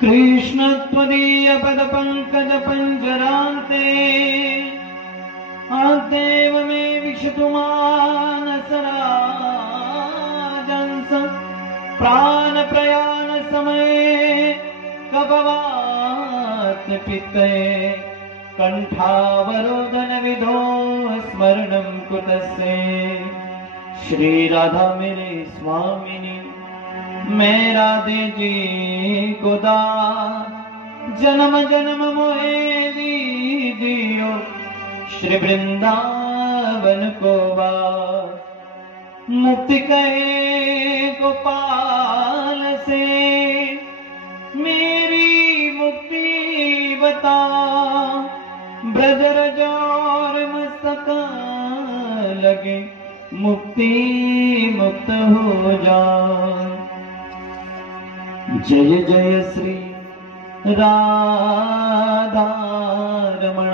कृष्ण त्वदीय पद पंकज पंजरान्ते आदेव मे विशतु मानसराजंस प्राण प्रयाण समये कपवात पित्ते कंठावरोधन विधो स्मरणं कुतस्ते। श्री राधा मेरे स्वामिनी मैं राधे जी को दास जन्म जन्म मोहे दीजियो श्री वृंदावन को वास। मुक्ति कहे गोपाल से मेरी मुक्ति बता ब्रजरज और मस्तका लगे मुक्ति मुक्त हो जा। जय जय श्री राधा रमण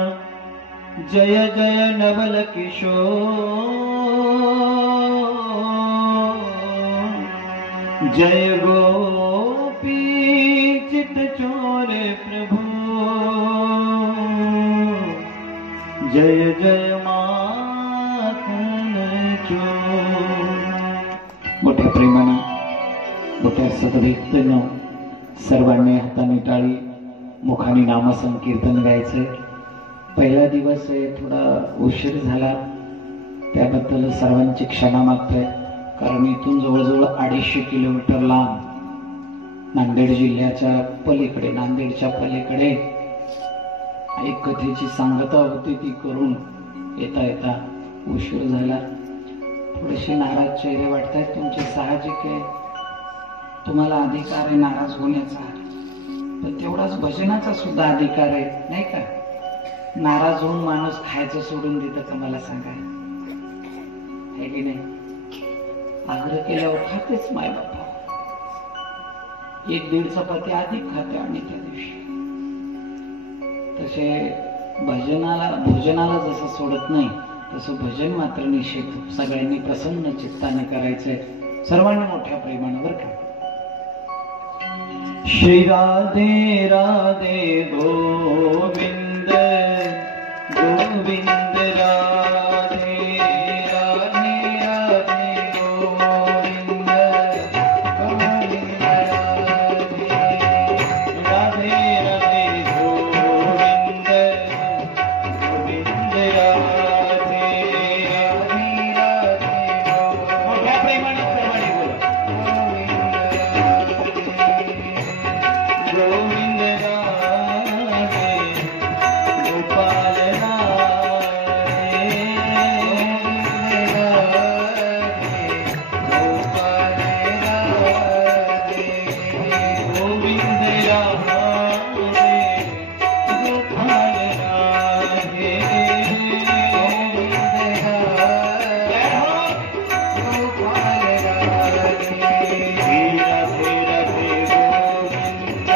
जय जय नवल किशोर जय गोपी चित चोर प्रभु जय जय माखन चोर। मोठ्या प्रेमाने मोठ्या सद्भक्तीनं सर्वांनी हाताने टाळी मुखाने नामसंकीर्तन गायचे। पहिला दिवस आहे, थोडा उशीर झाला त्याबद्दल सर्वांची क्षमा मागतोय, कारण इथून जवळजवळ 250 किलोमीटर लांब नांदेड जिल्ह्याच्या पलीकडे नांदेडच्या पलीकडे एक कथेची सांगता होती, ती करून येता येता उशीर झाला। थोडेसे नाराज चेहरे वाटतात तुमचे, साहजिक आहे, तुम्हाला अधिकार आहे नाराज होण्याचा, पण तेवढाच भजनाचा सुद्धा अधिकार आहे नाही का? नाराज होऊन माणूस खायचं सोडून देतं का मला सांगा? आहे की नाही? आग्रह केल्यावर खातेच माय बापा, 1-1.5 चपाती अधिक खाते आम्ही त्या दिवशी। तसे भोजनाला जसं सोडत नाही तसं भजन मात्र निषेध सगळ्यांनी प्रसन्न चित्ताने करायचंय, सर्वांनी मोठ्या प्रेमाने बरं का। श्री राधे राधे गोविंद गोविंद राधे राधे राधे गोविंद गोविंद राधे राधे गोविंद गोविंद राधे राधे राधे मोठ्या प्रेमाने बोला गोविंद राधे गोपाल राधे गोपाल राधे गोविंद राधे गोपाल राधे गोपाल राधे राधे राधे गोविंद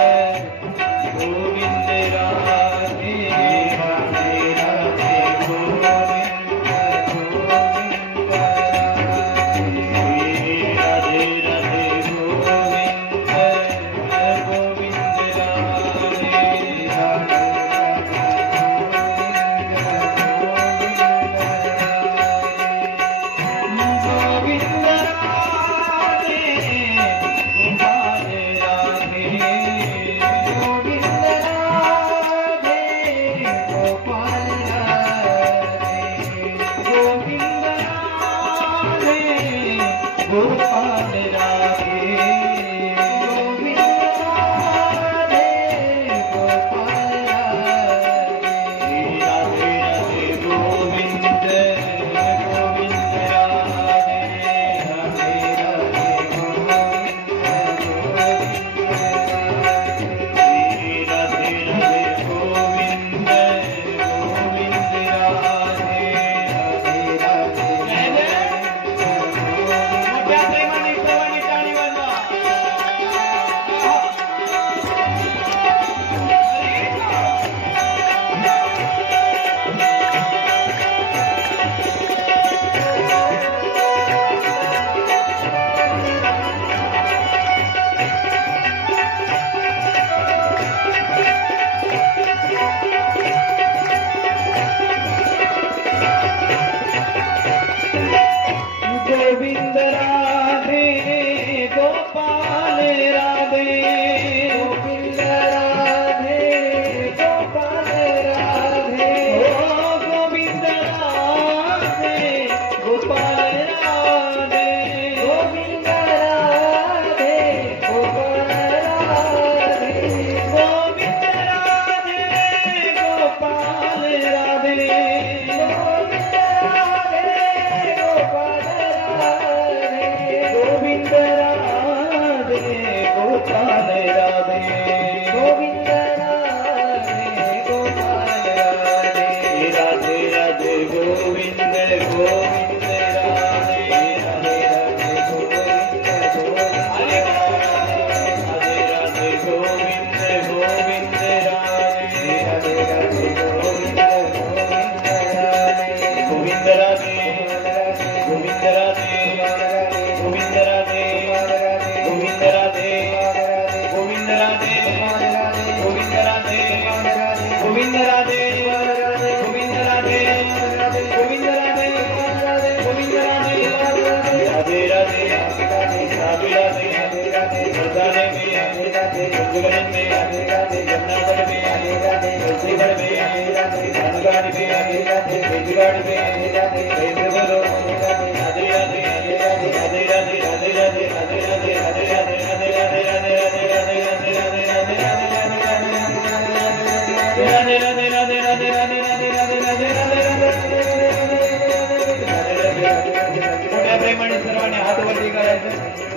सर्वांनी हात वरती करायचं,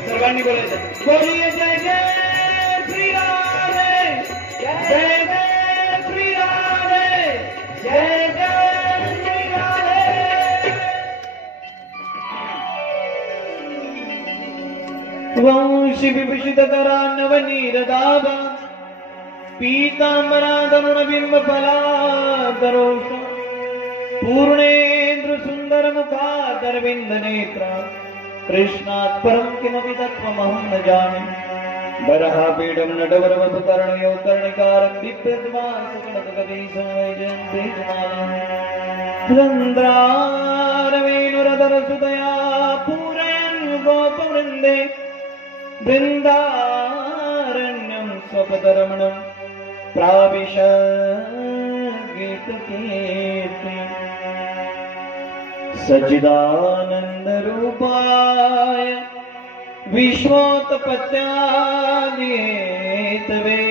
सर्वांनी बोलायचं बोलिए जय जय श्री राधे, जय जय श्री राधे, जय जय श्री राधे। वंशी विभूषित करा नवनीर दाबा, पीतांबरा तरुण बिंब फलादरोष, पूर्णेन्द्र सुंदर मुखादरविंद नेत्र, कृष्णात् परं किमपि तत्त्वमहं न जाने। बरहापीठं नटवरवपुकर्णयो कर्णिकारं चन्द्रारवेणुरधरसुतया पूरयन् गोपवृन्दे वृन्दारण्यं स्वपदरमणं प्राविशद्गीतकीर्ति। सच्चिदानंद रूपाय विश्वोत्पत्त्यादिहेतवे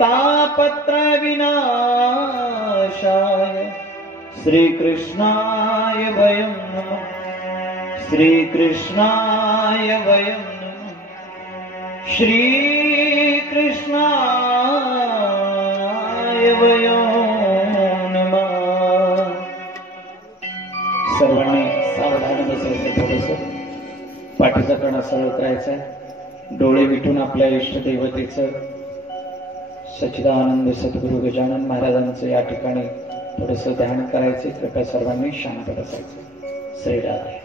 तापत्र विनाशाय श्रीकृष्णाय वयं नमः, श्रीकृष्णाय वयं नमः, श्रीकृष्णाय वयं नमः। सर्वांनी सावधान बसायचं, थोडस पाठीचा कणा सरळ करायचा, डोळे मिटून आपल्या इष्ट देवतेचं सच्चिदानंद सद्गुरु गजानन महाराजांचं या ठिकाणी थोडस ध्यान करायचे। कृपया सर्वांनी शांत बसायचं। श्री राधे।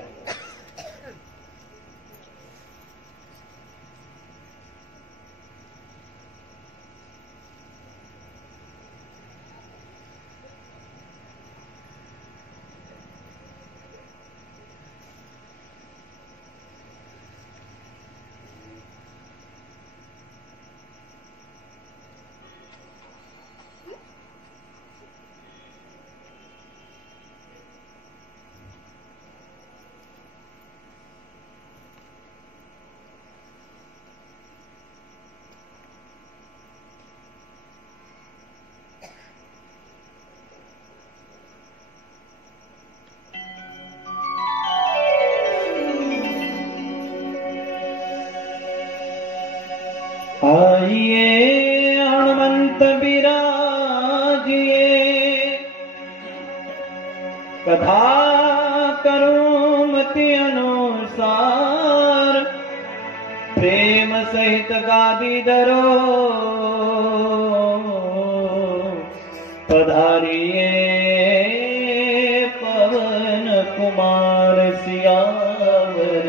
आइए हनुमंत विराजिए, कथा करूं मति अनुसार, प्रेम सहित गादी धरो पधारिए। पवन कुमार सियावर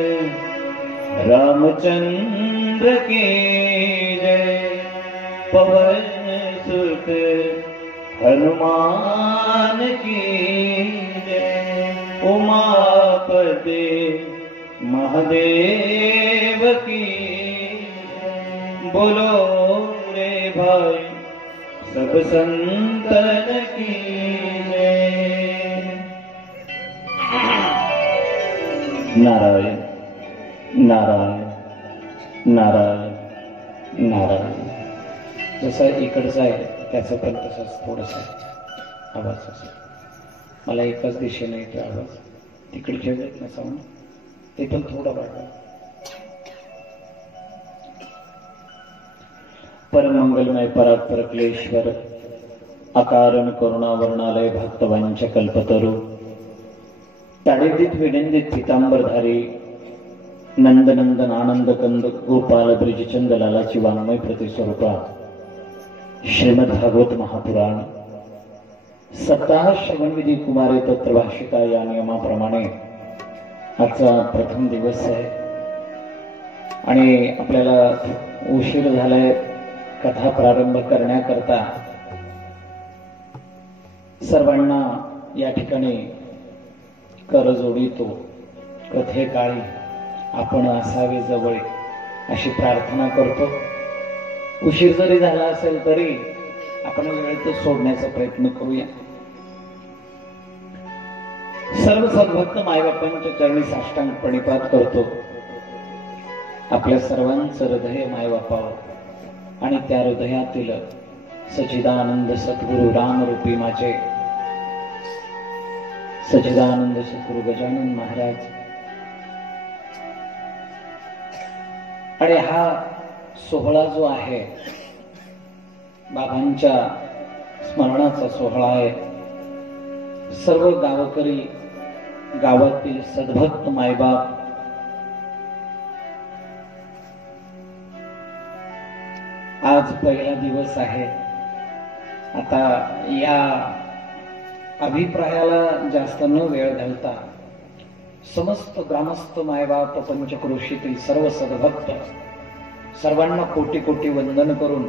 रामचंद्र की जय, पवन सुत हनुमान की जय, उमापति महादेव की। बोलो रे भाई सब संतन की जय। नारायण नारायण नारायण नारायण। जसं इकडचं आहे त्याचं पण तसंच थोडंसं आवाज असतो. मला एकाच दिशेने येतो आवाज, तिकडच्या येत नाही साऊंड, ते पण थोडं वाढलं. परमंगलमय परात्पर क्लेश्वर अकारण करुणावर्णालय भक्तवंच कल्पतरु ताडिदित विनिंदित पीतांबरधारी नंदनंदन आनंद कंद गोपाल ब्रिजचंद लालाची वाङ्मय प्रतिस्वरूपा श्रीमद भागवत महापुराण सप्ताह श्रवणविधी कुमारे तत्र भाषिका या नियमाप्रमाणे आजचा प्रथम दिवस आहे आणि आपल्याला उशीर झालाय कथा प्रारंभ करण्याकरता. सर्वांना या ठिकाणी करजोडीतो कथेकाळी आपण असावे जवळ अशी प्रार्थना करतो. उशीर जरी झाला असेल तरी आपण वेळेतच सोडण्याचा प्रयत्न करूया. सर्व सद्भक्त मायबापांच्या चरणी साष्टांग प्रणिपात करतो. आपल्या सर्वांचं हृदय मायबापावर आणि त्या हृदयातील सच्चिदानंद सद्गुरु रामरूपी माझे सच्चिदानंद सद्गुरु गजानन महाराज आणि हा सोहळा जो आहे बाबांच्या स्मरणाचा सोहळा आहे. सर्व गावकरी गावातील सद्भक्त मायबाप आज पहिला दिवस आहे. आता या अभिप्रायाला जास्त न वेळ घालता समस्त ग्रामस्थ मायबाप पंचक्रोशीतील सर्व सद्भक्त सर्वांना कोटी कोटी वंदन करून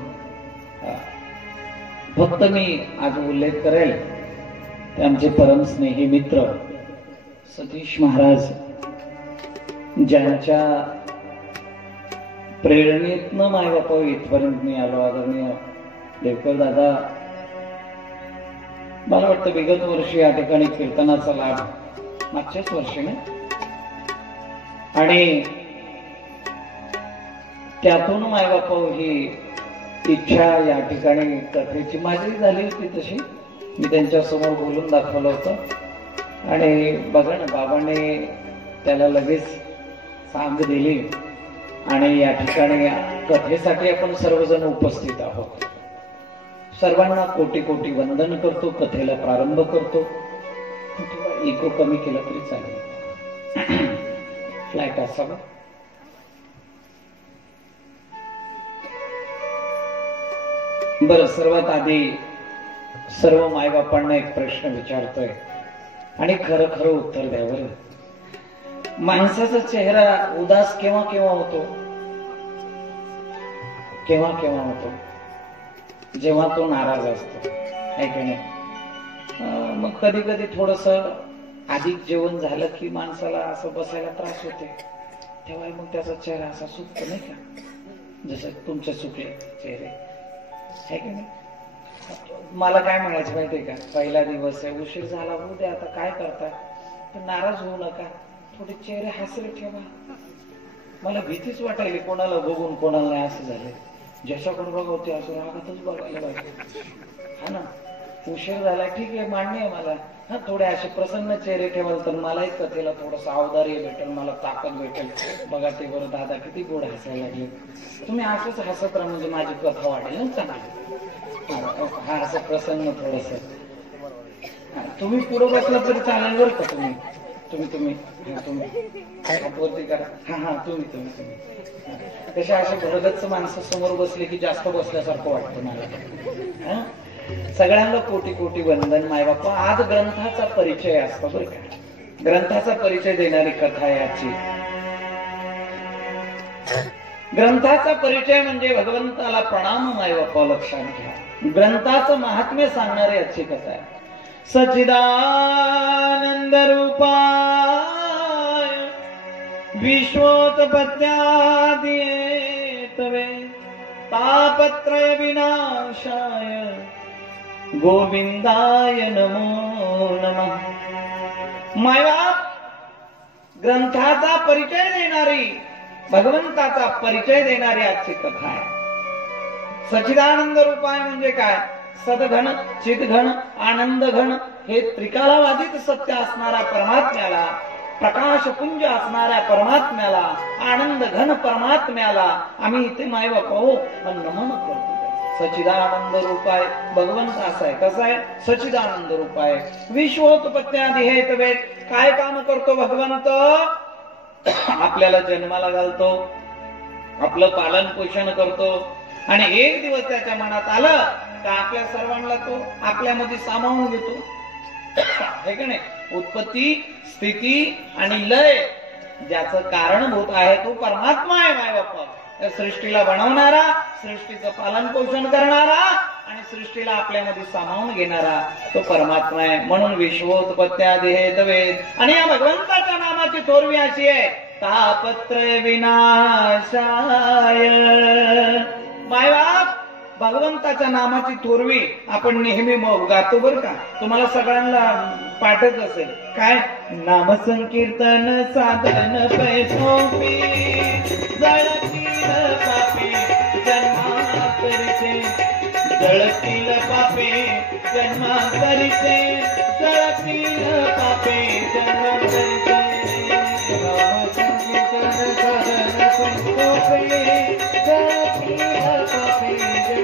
फक्त मी आज उल्लेख करेल ते आमचे परम स्नेही मित्र सतीश महाराज ज्यांच्या प्रेरणेतनं मायबापा इथपर्यंत मी आलो. आदरणीय देवकर दादा, मला वाटतं विगत वर्षी या ठिकाणी कीर्तनाचा लाभ मागच्याच वर्षी ना, आणि त्यातून मायबापा ही इच्छा या ठिकाणी कथेची माझी झाली होती. तशी मी त्यांच्या समोर बोलून दाखवलं होतं आणि बघा ना बाबांनी त्याला लगेच सांग दिली आणि या ठिकाणी कथेसाठी आपण सर्वजण उपस्थित आहोत. सर्वांना कोटी कोटी वंदन करतो. कथेला प्रारंभ करतो. थोडा इको कमी केला तरी चालेल, फ्लॅट असावा. बरं, सर्वात आधी सर्व मायबापांना एक प्रश्न विचारतोय आणि खरं खरं उत्तर द्यावं. माणसाचा चेहरा उदास केव्हा केव्हा होतो? केव्हा केव्हा होतो? जेव्हा तो नाराज असतो, आहे की नाही? मग कधी कधी थोडस अधिक जेवण झालं की माणसाला असं बसायला त्रास होते, तेव्हा मग त्याचा चेहरा असा सुकतो, नाही का? जसं तुमचे सुकले चेहरे, आहे की नाही? मला काय म्हणायचं माहितीये का, पहिला दिवस आहे, उशीर झाला होऊ दे, आता काय करता, पण नाराज होऊ नका, थोडे चेहरे हसरे ठेवा. मला भीतीच वाटायली कोणाला बघून कोणाला नाही असं झालंय. ज्याच्याकडून बघा होते असं रागातच बघायला पाहिजे, हा ना. उशीर झाला ठीक आहे, मान्य आहे मला. हा, थोडे असे प्रसन्न चेहरे ठेवाल तर मलाही कथेला थोडस अवधार्य भेटेल, मला ताकद भेटेल. बघा ते बरं दादा किती गोड हसायला लागले. तुम्ही असंच हसत राहा म्हणजे माझी कथा वाढेल ना चांगली. हा, असं प्रसन्न थोडस. तुम्ही पुढे बसला तरी चालेल बरं का. तुम्ही तुम्ही तुम्ही हातवरती करा. हा हा, तुम्ही तुम्ही तुम्ही कशा अशा भरगच्च माणसं समोर बसले की जास्त बसल्यासारखं वाटतं मला. सगळ्यांना कोटी कोटी वंदन. मायबापा, आज ग्रंथाचा परिचय असतो बरं का. ग्रंथाचा परिचय देणारी कथा आहे आजची. ग्रंथाचा परिचय म्हणजे भगवंताला प्रणाम. मायबापा लक्षात घ्या, ग्रंथाचं महात्म्य सांगणारी आजची कथा आहे. सच्चिदानंद रूपाय विश्वोत्पत्त्यादिहेतवे तापत्रय विनाशाय गोविंदाय नमो नमः. मायबाप ग्रंथाचा परिचय देणारी, भगवंताचा परिचय देणारी आजची कथा आहे. सच्चिदानंद रूपाय म्हणजे काय? सदघन, चिदघन, आनंद घन हे त्रिकालाबाधित सत्य असणाऱ्या परमात्म्याला, प्रकाशपुंज असणाऱ्या परमात्म्याला, आनंद घन परमात्म्याला आम्ही इथे मायबाप नमन करतो. सच्चिदानंद रूपाय भगवंत असा आहे. कसा आहे? सच्चिदानंद रूपाय. विश्वोत्पत्त्यादि हेतवे. काय काम करतो भगवंत? आपल्याला जन्माला घालतो, आपलं पालन पोषण करतो, आणि एक दिवस त्याच्या मनात आलं का आपल्या सर्वांना तो आपल्यामध्ये सामावून घेतो. हे की नाही? उत्पत्ती, स्थिती आणि लय ज्याचं कारणभूत आहे तो परमात्मा आहे माय बाप्पा. त्या सृष्टीला बनवणारा, सृष्टीचं पालन पोषण करणारा आणि सृष्टीला आपल्यामध्ये सामावून घेणारा तो परमात्मा आहे. म्हणून विश्वोत्पत्त्यादि हेतवे. आणि या भगवंताच्या नामाची थोरवी अशी आहे, तापत्रय विनाशाय. मायबाप भगवंताच्या नामाची थोरवी आपण नेहमी गातो बर का. तुम्हाला सगळ्यांना पाठच असेल. काय? नाम संकीर्तन साधन पैसोपी जळतील पापे जन्मांतरीचे, जळतील पापे जन्मांतरीचे, जळतील पापे जन्मांतरीचे. नाम संकीर्तन साधन पैसोपी जळतील पापे जन्मांतरीचे,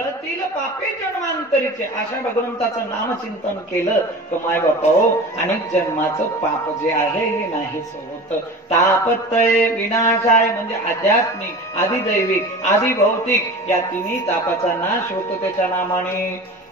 जळतील पापे जन्मांतरीचे. अशा भगवंताचं नामचिंतन केलं तर माय बापा अनेक जन्माचं पाप जे आहे हे नाहीच होत. तापत्रय विनाशाय म्हणजे आध्यात्मिक, आदिदैविक, आदिभौतिक या तिन्ही तापाचा नाश होतो त्याच्या नामाने.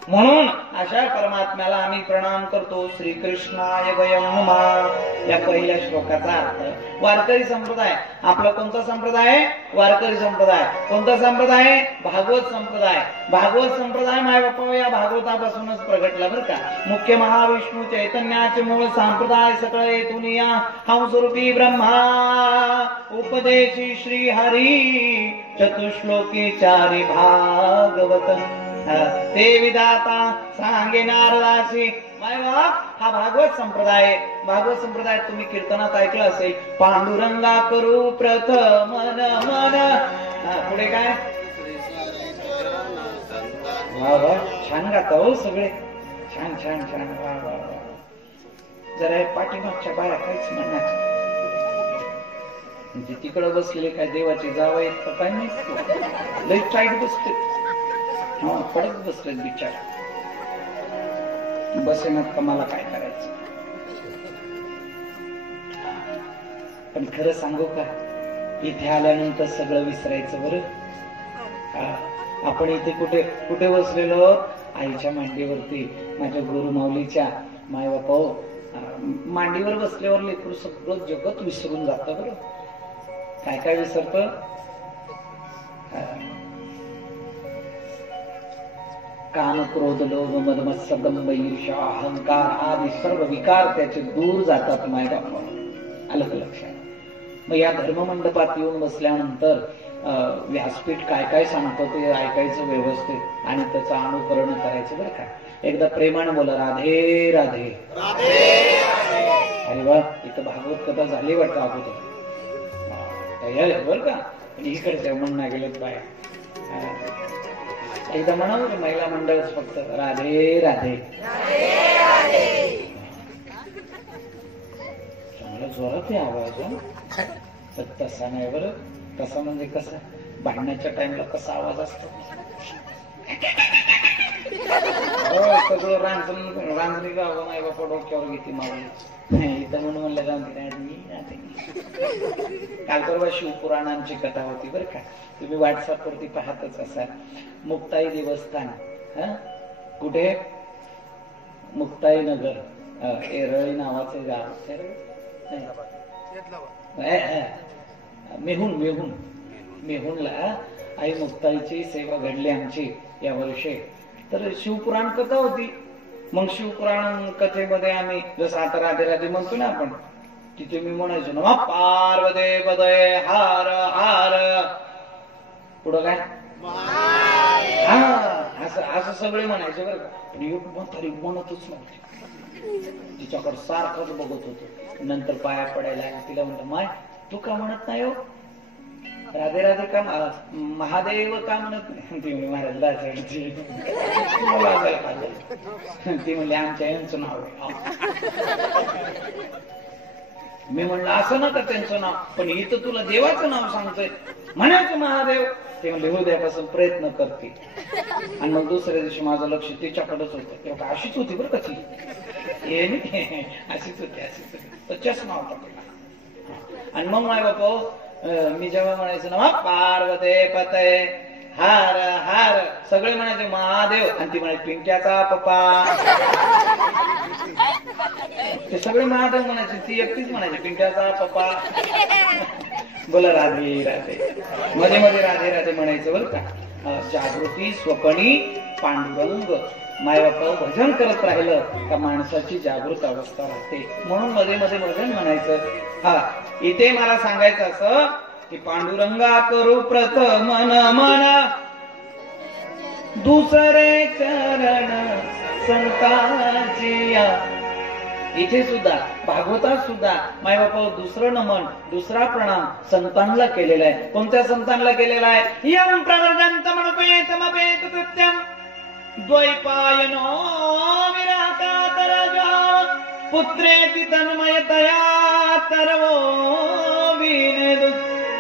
म्हणून अशा परमात्म्याला आम्ही प्रणाम करतो. श्रीकृष्णाय वयं नमः. या पहिल्या श्लोकाचा अर्थ. वारकरी संप्रदाय आपला कोणता संप्रदाय? वारकरी संप्रदाय. कोणता संप्रदाय? भागवत संप्रदाय. भागवत संप्रदाय माय बाप्पा या भागवतापासूनच प्रगटला बर का. मुख्य महाविष्णू चैतन्याचे मूळ संप्रदाय सकळ येथून या हंसरूपी ब्रह्मा उपदेशी श्री हरी चतुश्लोकी चारी भागवत ते विधाता सांगे नारदासी. मायबाप हा भागवत संप्रदाय. भागवत संप्रदाय तुम्ही कीर्तनात ऐकलं असेल. पांडुरंगा करू प्रथम नमन. पुढे काय? वा वा छान गाता हो सगळे. छान छान छान. वा वा वा. जरा पाठीमागच्या बाया काहीच म्हणणार म्हणजे तिकडे बसलेले काय देवाचे जावं आहेत काय नाही. लई टाईट बसते. पडत बसले बिचार. बसेनात का मला काय करायचं. पण खरं सांगू का इथे आल्यानंतर सगळं विसरायचं बरं. आपण इथे कुठे कुठे बसलेलो? आईच्या मांडीवरती, माझ्या गुरु माऊलीच्या. माय बापा मांडीवर बसल्यावर लेकरू सगळं जगत विसरून जातं बरं. काय काय विसरत? काम, क्रोध, लोभ, मद, मत्सर, दंभ, ईर्ष्या, अहंकार आदी सर्व विकार त्याचे दूर जातात माय बापा. आलं का लक्षात? मग या धर्ममंडपात येऊन बसल्यानंतर व्यासपीठ काय काय सांगतो ते ऐकायचं व्यवस्थित आणि त्याचं अनुकरण करायचं बरं का. एकदा प्रेमाने बोला राधे राधे. अरे वा इथं भागवत कथा झाली वाटतं अगोदर तयार बर का. इकडे म्हणणं गेलेत बाया. एकदा म्हणावं महिला मंडळच फक्त राधे राधे. चांगला जोरात आहे आवाज. तसा नाही बरं. कसा म्हणजे कसा भांडण्याच्या टाइमला कसा आवाज असतो. सगळं रांजणी गाव नाही बापा डोक्यावर घेते मावळी. इथं म्हणून म्हणलं काल परवा शिवपुराणांची कथा होती बरं का. तुम्ही व्हॉट्सअप वरती पाहतच असाल. मुक्ताई देवस्थान कुठे? मुक्ताई नगर एरळी नावाचे गाव. मेहुणला आई मुक्ताईची सेवा घडली आमची या वर्षी. तर शिवपुराण कथा होती. मग शिवपुराण कथेमध्ये आम्ही जसं आता राधे राधे म्हणतो ना आपण, तिथे मी म्हणायचो ना पार्वते पदय हार हार, पुढं काय हा असं असं सगळे म्हणायचे बरं का. पण एक म्हातारी म्हणतच नव्हती, तिच्याकडे सारखंच बघत होतो. नंतर पाया पडायला तिला म्हणतो माय तू का म्हणत नाही हो राधे राधे का, महादेव का म्हणत नाही. ती म्हणली महाराज लाजायची, ती म्हणली आमच्या यांचं नाव आहे. मी म्हणलं असं नका त्यांचं नाव, पण इथं तुला देवाचं नाव सांगतोय म्हणायचं महादेव. ते म्हणले उद्यापासून प्रयत्न करते. आणि मग दुसऱ्या दिवशी माझं लक्ष तिच्याकडेच होतं. तेव्हा अशीच होती बरं का ती, अशीच होती अशीच होती, तर चष्मा होता तिला. आणि मग माय बापा मी जेव्हा म्हणायचं ना पार्वते पतये हार हार, सगळे म्हणायचे महादेव, आणि ती म्हणायची पिंट्याचा पप्पा. ते सगळे महादेव म्हणायचे, ती एकटीच म्हणायची पिंट्याचा पप्पा. बोला राधे राधे, मध्ये मध्ये राधे राधे म्हणायचं बरं का. जागृती स्वपनी पांडुरंग. माय बापा भजन करत राहिलं का माणसाची जागृत अवस्था राहते, म्हणून मध्ये मध्ये भजन म्हणायचं. हा इथे मला सांगायचं असं की पांडुरंगा करू प्रथम नमन, दुसरे चरण संतांची. इथे सुद्धा भागवतात सुद्धा माय बापा दुसरं नमन, दुसरा प्रणाम संतांना केलेला आहे. कोणत्या संतांना केलेला आहे? यम प्रवर्जंतमनुपेतमपेत कृत्यम द्वैपायनो विराकातरजा पुत्रेति तन्मयतया तरवो विनेदु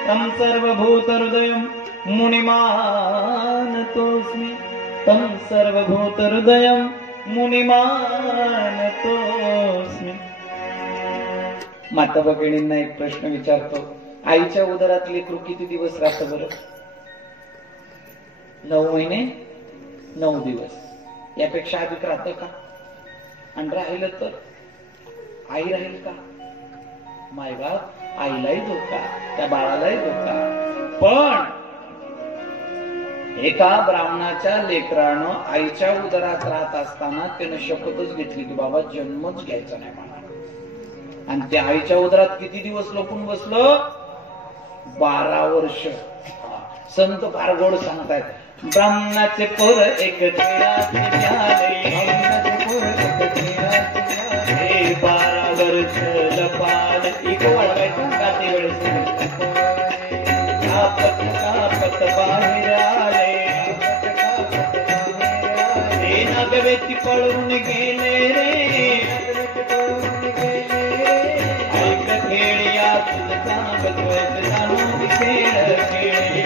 तं सर्वभूतहृदयं मुनिमानतोऽस्मि, तं सर्वभूतहृदयं मुनिमानतोऽस्मि. माता भगिनींना एक प्रश्न विचारतो. आईच्या उदरात लेकरू किती दिवस राहतं बरं? 9 महिने 9 दिवस. यापेक्षा अधिक राहतं का? आणि राहिलं तर आई राहील का? मायबाप आईलाही धोका, त्या बाळालाही धोका. पण एका ब्राह्मणाच्या लेकरानं आईच्या उदरात राहत असताना त्यानं शपथच घेतली की बाबा जन्मच घ्यायचा नाही मला. आणि त्या आईच्या उदरात किती दिवस लपून बसलं? 12 वर्ष. संत फार गोड सांगतायत. ब्राह्मणाचे पोर एक खेळाचे झाले, 12 वर्ष लपाल. इको वाढवायचं गाते वेळेस कापत कापत बाहेर आले, हे नागवेती पळून गेले रे. ऐक खेळया तुझा बघत जाणून खेळ खेळे,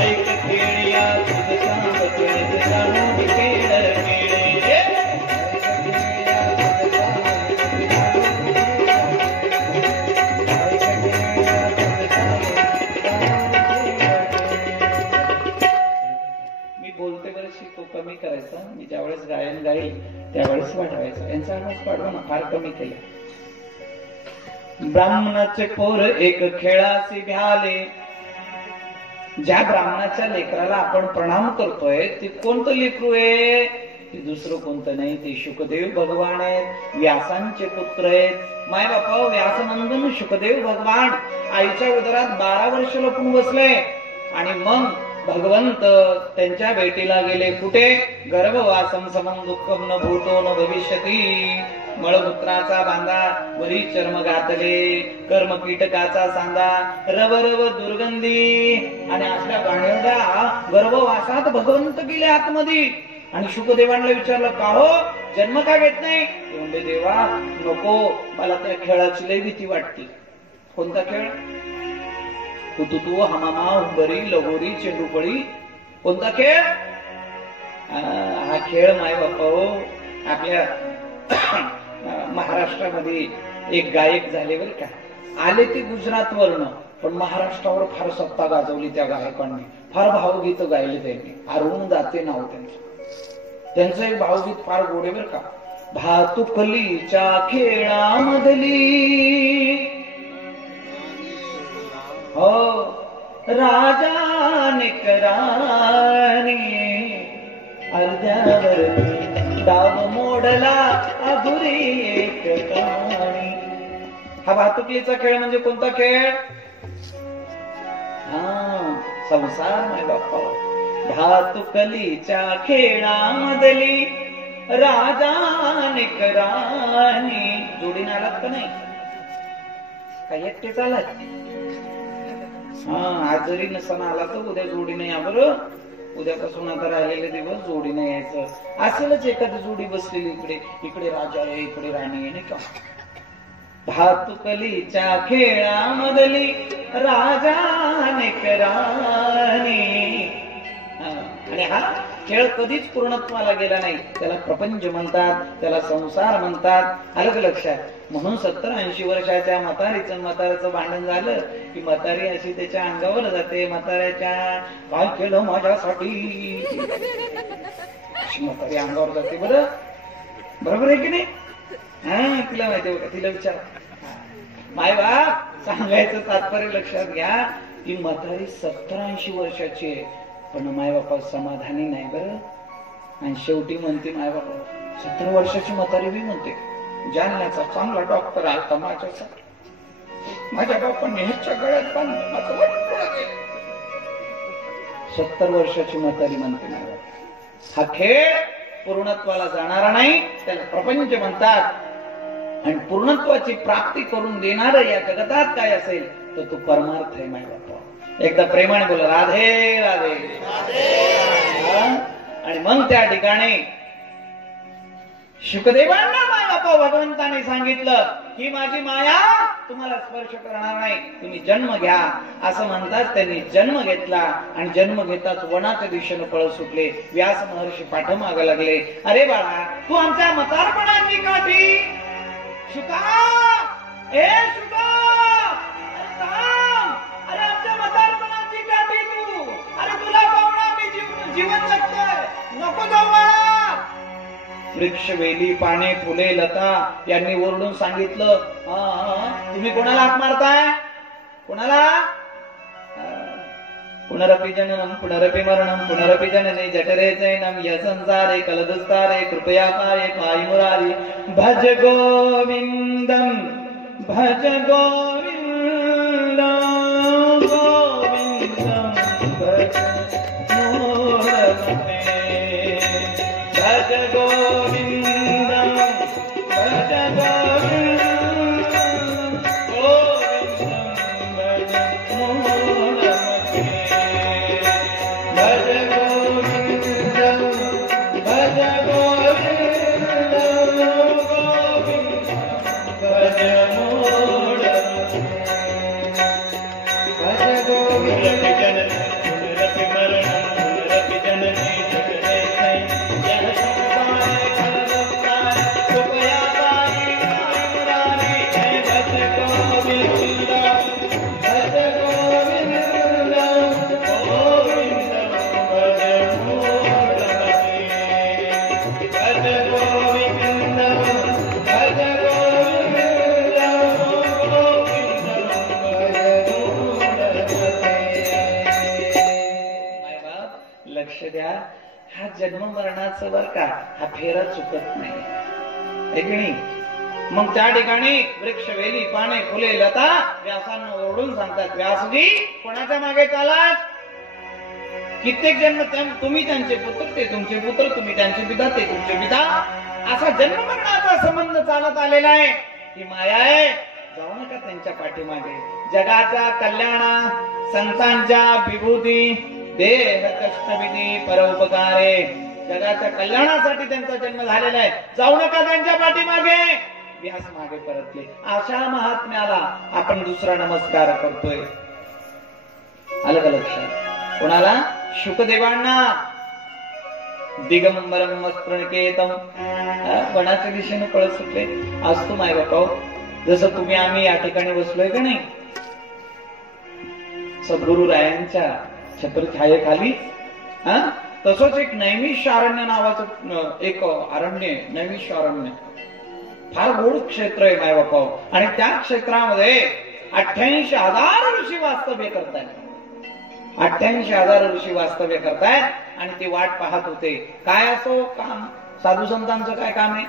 ऐक खेळया तुझा बघत जाणून खेळ खेळे. कमी करायचा. मी ज्यावेळेस गायन गाईल त्यावेळेस वाढवायचा. यांचा आवाज वाढवा ना, फार कमी केला. ब्राह्मणाचे पोर एक खेळाचे भ्याले. ज्या ब्राह्मणाच्या लेकराला आपण प्रणाम करतोय ते कोणतं लेकरू आहे? ते दुसरं कोणतं नाही, ते शुकदेव भगवान आहेत, व्यासांचे पुत्र आहेत. माय बापा व्यासनंदन शुकदेव भगवान आईच्या उदरात 12 वर्ष लपून बसले. आणि मग भगवंत त्यांच्या भेटीला गेले. कुठे? गर्भवासम समं दुःखम न भूतो न भविष्यती. मळमूत्राचा बांधा वरी चर्म घातले, कर्म कीटकाचा सांदा रव रव दुर्गंधी. आणि आपल्या गाण्याच्या गर्भवासात भगवंत गेले आतमध्ये. आणि शुकदेवांना विचारलं का हो जन्म का घेत नाही? ते म्हणले देवा नको, मला त्या खेळाची लय भीती वाटते. कोणता खेळ? हुतुतू हमामा उंबरी लगोरी चेंडूपळी. कोणता खेळ? हा खेळ माय बापा आपल्या महाराष्ट्रामध्ये एक गायक झाले बरं का. आले ते गुजरात वरन, पण महाराष्ट्रावर फार सत्ता गाजवली त्या गायकांनी. फार भावगीत गायले त्यांनी. अरुण दाते नाव त्यांचं एक भावगीत फार गोडे बरं का. भातुकलीच्या खेळामधली हो राजाने करानी अर्ध्यावरती डाव मोडला अधुरी एक कहाणी. हा वाहतुकीचा खेळ म्हणजे कोणता खेळ? संसार नाही बाप्पा. भातुकलीच्या खेळामधली राजा निक राणी. जोडीने आलात का नाही? काही एकटे चालत? आज जरी नसताना आला तर उद्या जोडीने या बरं. उद्यापासून आता राहिलेले दिवस जोडीने यायचं. असेलच एखादी जोडी बसलेली इकडे. इकडे राजा आहे, इकडे राणी आहे, नाही का? भातुकलीच्या खेळामधली राजा निक राणी. आणि हा खेळ कधीच पूर्णत्वाला गेला नाही. त्याला प्रपंच म्हणतात, त्याला संसार म्हणतात. आलं का लक्षात? म्हणून 70-80 वर्षाच्या म्हातारीचं भांडण झालं की म्हातारी अशी त्याच्या अंगावर जाते. म्हाताऱ्याच्या काय केलं माझ्यासाठी अशी म्हातारी अंगावर जाते. बरोबर आहे की नाही? तिला माहिती बघा, तिला विचार. माय बाप सांगायचं तात्पर्य लक्षात घ्या की म्हातारी 70-80 वर्षाची आहे, पण मायबापा समाधानी नाही बरं. आणि शेवटी म्हणते मायबापा 70 वर्षाची म्हातारी बी म्हणते जालन्याचा चांगला डॉक्टर आलता माझ्यासाठी. माझ्या बापाने ह्याच्या गळ्यात बांधलं माझं वाटलं. 70 वर्षाची म्हातारी म्हणते मायबाप. हा खेळ पूर्णत्वाला जाणारा नाही, त्याला प्रपंच म्हणतात. आणि पूर्णत्वाची प्राप्ती करून देणार या जगतात काय असेल तर तो परमार्थ आहे मायबापा. एकदा प्रेमाने बोला राधे राधे. आणि मग त्या ठिकाणी शुकदेवांना मायबापा भगवंताने सांगितलं की माझी माया तुम्हाला स्पर्श करणार नाही, तुम्ही जन्म घ्या असं म्हणताच त्यांनी जन्म घेतला. आणि जन्म घेताच वनाच्या दिशेनं पळत सुटले. व्यास महर्षी पाठमाग लागले. अरे बाळा तू आमच्या म्हातारपणाची काठी. शुका ए शुका अरे आमच्या म्हातारपणाची काठी तू. अरे तुला पाहुणा मी जीवन जगतोय, नको जाऊ बाळा. वृक्ष वेली पाने फुले लता यांनी ओरडून सांगितलं तुम्ही कोणाला हाक मारताय? कोणाला? पुनरपि जननम पुनरपि मरणम पुनरपि जननी जठरे चैनम य संसारे कलदुस्तारे कृपया पाये पायि मुरारी. भज गोविंदम भज गोविंदम गोविंदम भज मोरमे. भज गोविंदम भज गोविंदम गोविंदम भज मोरमे. भज गोविंदम भज गोविंदम गोविंदम भज मोरमे. भज गोविंदम जननी पुनरपि मरणम पुनरपि जननी जठरे चैनम संसारे कलदुस्तारे कृपया पाहि मुरारी. भज गोविंदम भज गोविंदम गोविंदम भज मोरमे. भज गोविंदम भज गोविंदम गोविंदम भज मोरमे. लक्ष द्या, हा जन्म मरणाचं बर का हा फेरा चुकत नाही है की नाही? मग त्या ठिकाणी वृक्ष वेली पाने फुले लता व्यासांना ओरडून सांगतात व्यासजी कोणाच्या मागे चालात? कित्येक जन्म तुम्ही त्यांचे पुत्र ते तुमचे पुत्र, तुम्ही त्यांचे पिता ते तुमचे पिता, असा जन्म मरणाचा संबंध चालत आलेला आहे. ही माया आहे, जाऊ नका त्यांच्या पाठीमागे. जगाच्या कल्याणा संतांच्या विभूती देह कष्टविधी परोपकारे, जगाच्या कल्याणासाठी त्यांचा जन्म झालेला आहे. जाऊ नका त्यांच्या पाठीमागे. व्यास मागे परतले. अशा महात्म्याला आपण दुसरा नमस्कार करतोय. आलं का लक्षात? कोणाला? शुकदेवांना. दिगंबरम वस्त्रनिकेतम वनाच्या दिशेने पळत सुटले. आज तू माय बापा जसं तुम्ही आम्ही या ठिकाणी बसलोय का नाही, सद्गुरु रायांच्या छत्रछायेखाली तसंच एक नैमिषारण्य नावाचं एक अरण्य, नैमिषारण्य फार गोड क्षेत्र आहे माय बापा. आणि त्या क्षेत्रामध्ये 88,000 ऋषी वास्तव्य करतायत. 88,000 ऋषी वास्तव्य करतायत. आणि ते वाट पाहत होते. काय असो काम, साधू संतांचं काय काम आहे?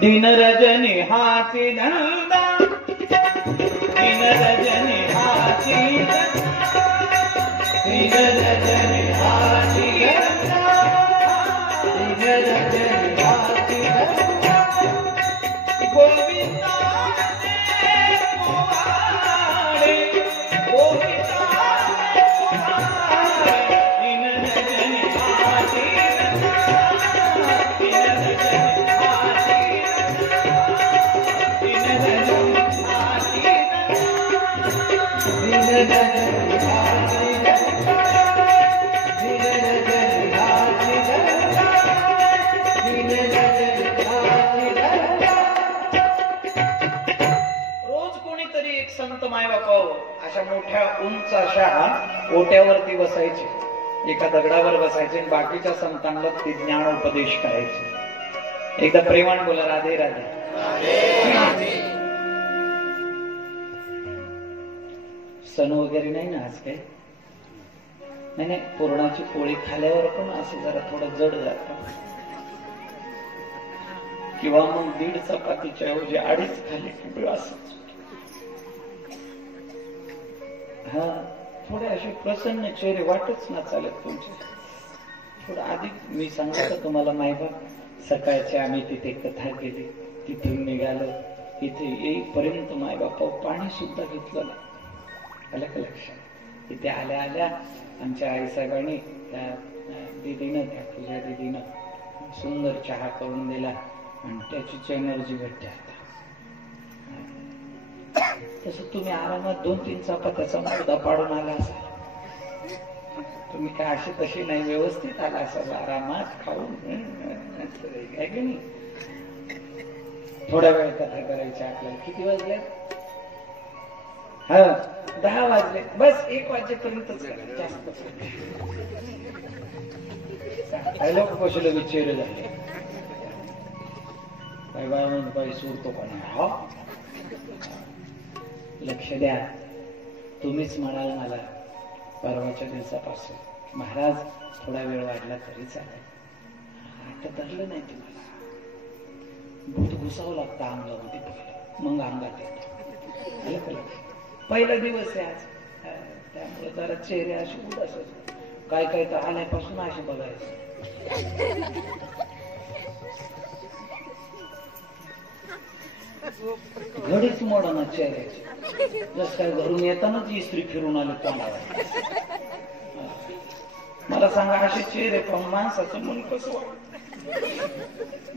दिन रजनी हाती धंदा, दिन रजनी हाती धंदा, दिन रजनी हाती धंदा, दिन रजनी हाती धंदा, गोविंदा अशा मोठ्या उंच अशा ओट्यावरती बसायचे, एका दगडावर बसायचे आणि बाकीच्या संतांना ते ज्ञान उपदेश करायचे. एकदा प्रेमाने बोला राधे राधे. सण वगैरे नाही ना आज काही? नाही, पुरणाची पोळी खाल्यावर पण असं जरा थोडं जड जात, किंवा मग 1.5 चपातीच्या ऐवजी 2.5 खाल्ले की असं. हा, थोडे असे प्रसन्न चेहरे वाटच ना चालत तुमचे. थोडं अधिक मी सांगतो तुम्हाला मायबाप, सकाळच्या आम्ही तिथे कथा केली, तिथून निघालो, इथे येईपर्यंत मायबापा पाणी सुद्धा घेतलं ना. आलं का लक्षात? इथे आल्या आल्या आमच्या आईसाहेबांनी त्या दिदीनं, त्या तुझ्या दिदीनं सुंदर चहा करून दिला आणि त्याचीच एनर्जी भेटते. आता तसं तुम्ही आरामात 2-3 चपात्याचा मुद्दा पाडून आला असाल. तुम्ही काय अशी तशी नाही, व्यवस्थित आला असाल, आरामात खाऊन. काय की नाही? थोड्या वेळ कथा करायची आपल्याला. किती वाजले? हा, 10 वाजले. बस 1 वाजेपर्यंतच जास्त लोक कशाला विचार झाले. काही बाळा म्हणून काही सुरतो पण. हा, लक्ष द्या. तुम्हीच म्हणाल मला परवाच्या दिवसापासून, महाराज थोडा वेळ वाढला तरी चालेल. आता धरलं नाही तुम्हाला. भूत घुसावं लागतं अंगामध्ये, मग अंगात येतं. पहिला दिवस आहे आज, त्यामुळे जरा चेहरे असे उदास असतात. काय काय तर आल्यापासून असे बघायचं. घडीच मोडा चेहऱ्याची. जस काय घरून येतानाच इस्त्री फिरून आले तोंडावर. मला सांगा, असे चेहरे पाहून माणसाचं मन कसं वाटत?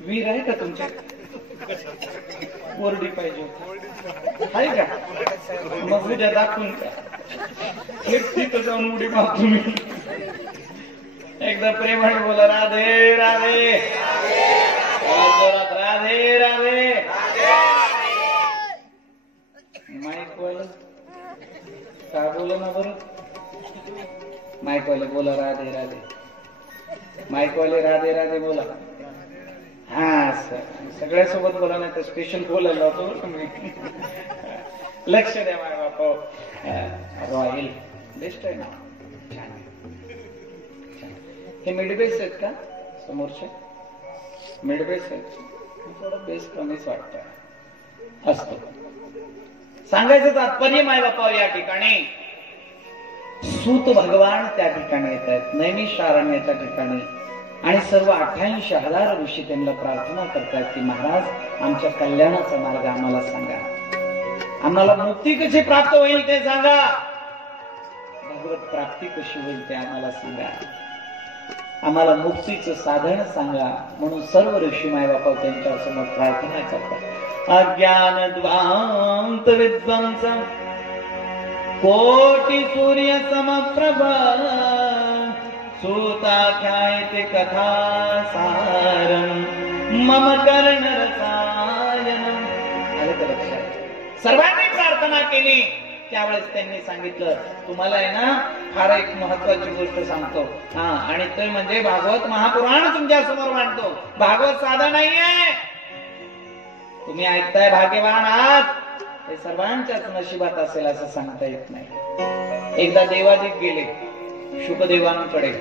वीर आहे का तुमच्या? कोरडी पाहिजे आहे का? मग उद्या दाखवून का? तिथं जाऊन उडी मारतो मी. एकदा प्रेमाने बोला राधे राधे. राधे राधे. माईक वाले काय बोला ना बरं? माईक वाले बोला राधे राधे. माईक वाले राधे राधे बोला. हा सगळ्यासोबत बोला, नाही तर स्पेशल बोलायला होतो मी. लक्ष द्या माय बापा. रॉयल बेस्ट आहे ना. छान छान. हे मिडबेस आहेत का समोरचे? मिडबेस आहेत. थोडं बेस कमीच वाटत असतो. सांगायचं तात्पर्य माय बापा, या ठिकाणी सूत भगवान त्या ठिकाणी येत आहेत, नैमिषारण्याच्या ठिकाणी, आणि सर्व 88,000 ऋषी त्यांना प्रार्थना करतात की महाराज आमच्या कल्याणाचा मार्ग आम्हाला सांगा, आम्हाला मुक्ती कशी प्राप्त होईल ते सांगा, भगवत प्राप्ती कशी होईल ते आम्हाला सांगा, आम्हाला मुक्तीचं साधन सांगा. म्हणून सर्व ऋषी माय बापा त्यांच्या समोर प्रार्थना करतात. अज्ञान द्वांत विद्वांस कोटि सूर्य समप्रभ सूताख्यायते कथा सारम मम कर्ण रसायनम. आलं का लक्षात? सर्वांनी प्रार्थना केली. त्यावेळेस त्यांनी सांगितलं तुम्हाला आहे ना फार एक महत्वाची गोष्ट सांगतो. हा, आणि ते म्हणजे भागवत महापुराण तुमच्या समोर मांडतो. भागवत साधा नाहीये. तुम्ही ऐकताय, भाग्यवान आहात. हे सर्वांच्याच नशिबात असेल असं सांगता येत नाही. एकदा देवादिक गेले शुकदेवांकडे.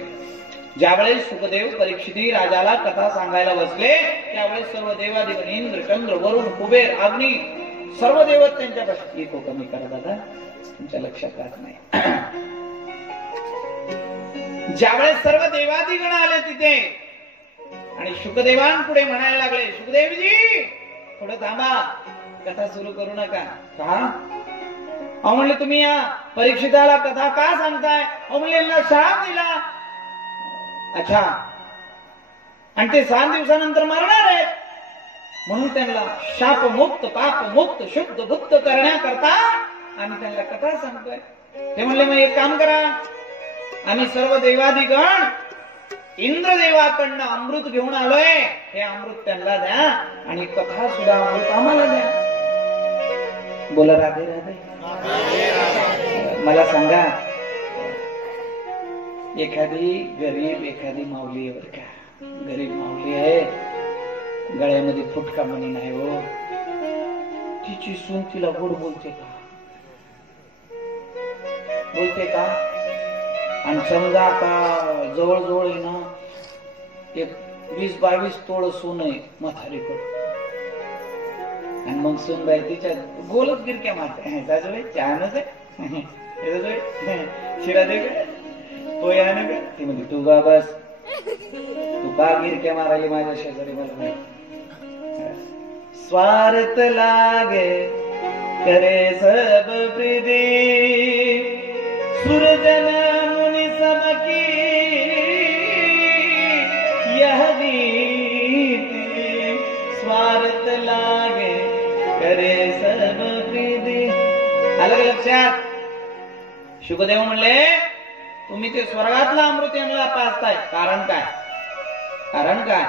ज्यावेळेस शुकदेव परीक्षिती राजाला कथा सांगायला बसले त्यावेळेस सर्व देवादिक इंद्र चंद्र वरुण कुबेर अग्नी सर्व देवत त्यांच्यापाशी एक कमी करा दादा तुमच्या लक्षात राहत नाही. ज्यावेळेस सर्व देवादिगण आले तिथे आणि शुकदेवांपुढे म्हणायला लागले, शुकदेवजी थोडं थांबा, कथा सुरू करू नका. का? अहो म्हणले तुम्ही या परीक्षिताला कथा का सांगताय? अहो म्हणले शाप दिला. अच्छा, आणि ते 7 दिवसानंतर मरणार आहे म्हणून त्यांना शापमुक्त पापमुक्त शुद्ध बुद्ध करण्याकरता आम्ही त्यांना कथा सांगतोय. ते म्हणले मग एक काम करा, आम्ही सर्व देवादिगण इंद्रदेवाकडनं अमृत घेऊन आलोय, हे अमृत त्यांना द्या आणि कथा सुद्धा अमृत आम्हाला द्या. बोला राधे राधे. मला सांगा, एखादी गरीब एखादी माऊली आहे बरं का, गरीब माऊली आहे, गळ्यामध्ये फुटका मणी नाही हो, तिची सून तिला गोड बोलते का? बोलते का? आणि समजा आता जवळजवळ आहे ना एक 20-22 तोळ सोन आहे म्हातारीकडे, आणि मग सूनबाई तिच्या गोलच गिरक्या मारते, जाजोय चहानच आहे, शिरा दे का, होय ना का? ती म्हणजे तू गा बस, तू का गिरक्या मारायली माझ्या शेजारी? मला माहिती स्वार्थ लागे करे सब प्रीति, सुरजन मुनि सबकी यह रीति, स्वार्थ लागे करे सब प्रीति. आलं लक्षात? शुकदेव म्हणले तुम्ही ते स्वर्गातला अमृत यांना पाजताय, कारण काय? कारण काय?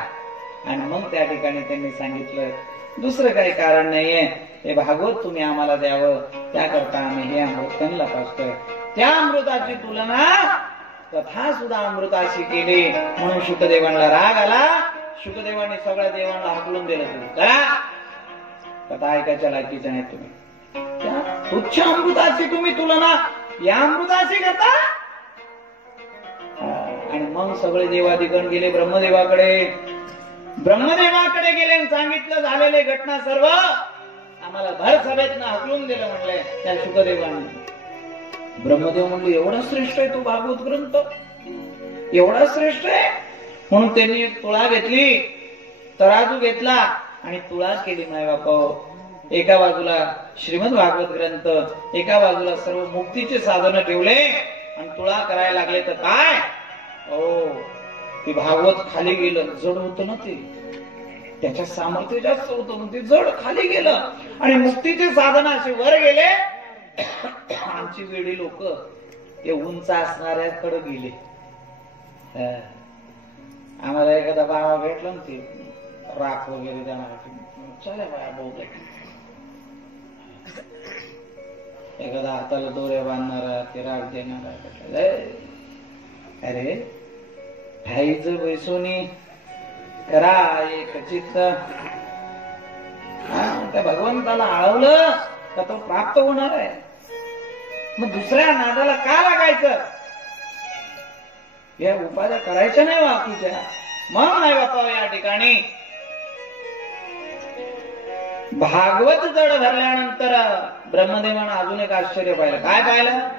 आणि मग त्या ठिकाणी त्यांनी सांगितलं दुसरं काही कारण नाहीये, हे भागवत तुम्ही आम्हाला द्यावं, त्याकरता आम्ही हे अमृत त्यांना पाजतोय. त्या अमृताची तुलना कथा सुद्धा अमृताशी केली म्हणून शुकदेवांना राग आला. शुकदेवांनी सगळ्या देवांना हाकलून दिलं, तुम्ही करा कथा ऐकायच्या लायकीच्या नाही तुम्ही, त्या उच्च अमृताची तुम्ही तुलना या अमृताशी करता. आणि मग सगळे देवादिगण गेले ब्रह्मदेवाकडे. ब्रह्मदेवाकडे गेले आणि सांगितलं झालेले घटना सर्व, आम्हाला भर सभेतनं हकलून दिलं म्हणले त्या शुकदेवांनी. ब्रह्मदेव म्हणले एवढा श्रेष्ठ आहे तो भागवत ग्रंथ, एवढा श्रेष्ठ आहे म्हणून त्यांनी एक तुळा घेतली, तराजू घेतला आणि तुळा केली. माय बापा, एका बाजूला श्रीमद भागवत ग्रंथ, एका बाजूला सर्व मुक्तीचे साधन ठेवले आणि तुळा करायला लागले. तर काय ते भागवत खाली गेलं, जड होतं ना ते, त्याच्या सामर्थ्य जास्त होतं, ते जड खाली गेलं आणि मुक्तीचे साधन असे वर गेले. आमची वेळी लोक ते उंच असणाऱ्याकडे गेले. आम्हाला एखादा बाबा भेटला ना ते राख वगैरे देणार, चला बाया बहुत एखादा हाताला दोऱ्या बांधणारा, ते राग देणारा, अरे ठाईच बैसोनी करा एक चित्त. त्या भगवंताला आळवलं का तो प्राप्त होणार आहे. मग दुसऱ्या नादाला का लागायचं? या उपाध्या करायच्या नाही बाकीच्या. मग नाही बापा या ठिकाणी भागवत जड धरल्यानंतर ब्रह्मदेवानं अजून एक आश्चर्य पाहिलं. काय पाहिलं?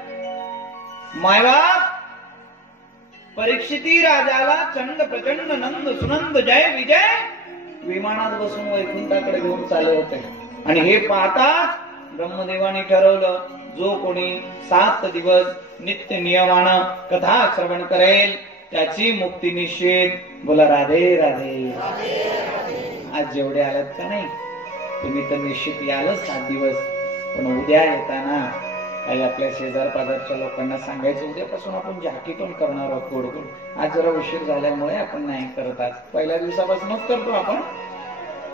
मायबाप परीक्षिती राजाला चंड प्रचंड नंद सुनंद जय विजय विमानात बसून वैकुंठाकडे घेऊन चालले होते. आणि हे पाहताच ब्रह्मदेवाने ठरवलं, जो कोणी 7 दिवस नित्य नियमानं कथा श्रवण करेल त्याची मुक्ती निश्चित. बोला राधे राधे. आज जेवढे आलात का नाही तुम्ही तर निश्चित यालच 7 दिवस, पण उद्या येताना काही आपल्या शेजार पाजारच्या लोकांना सांगायचं, उद्यापासून आपण झाकी पण करणार आहोत गोड गोड. आज जरा उशीर झाल्यामुळे आपण नाही करत, आज पहिल्या दिवसापासूनच करतो आपण,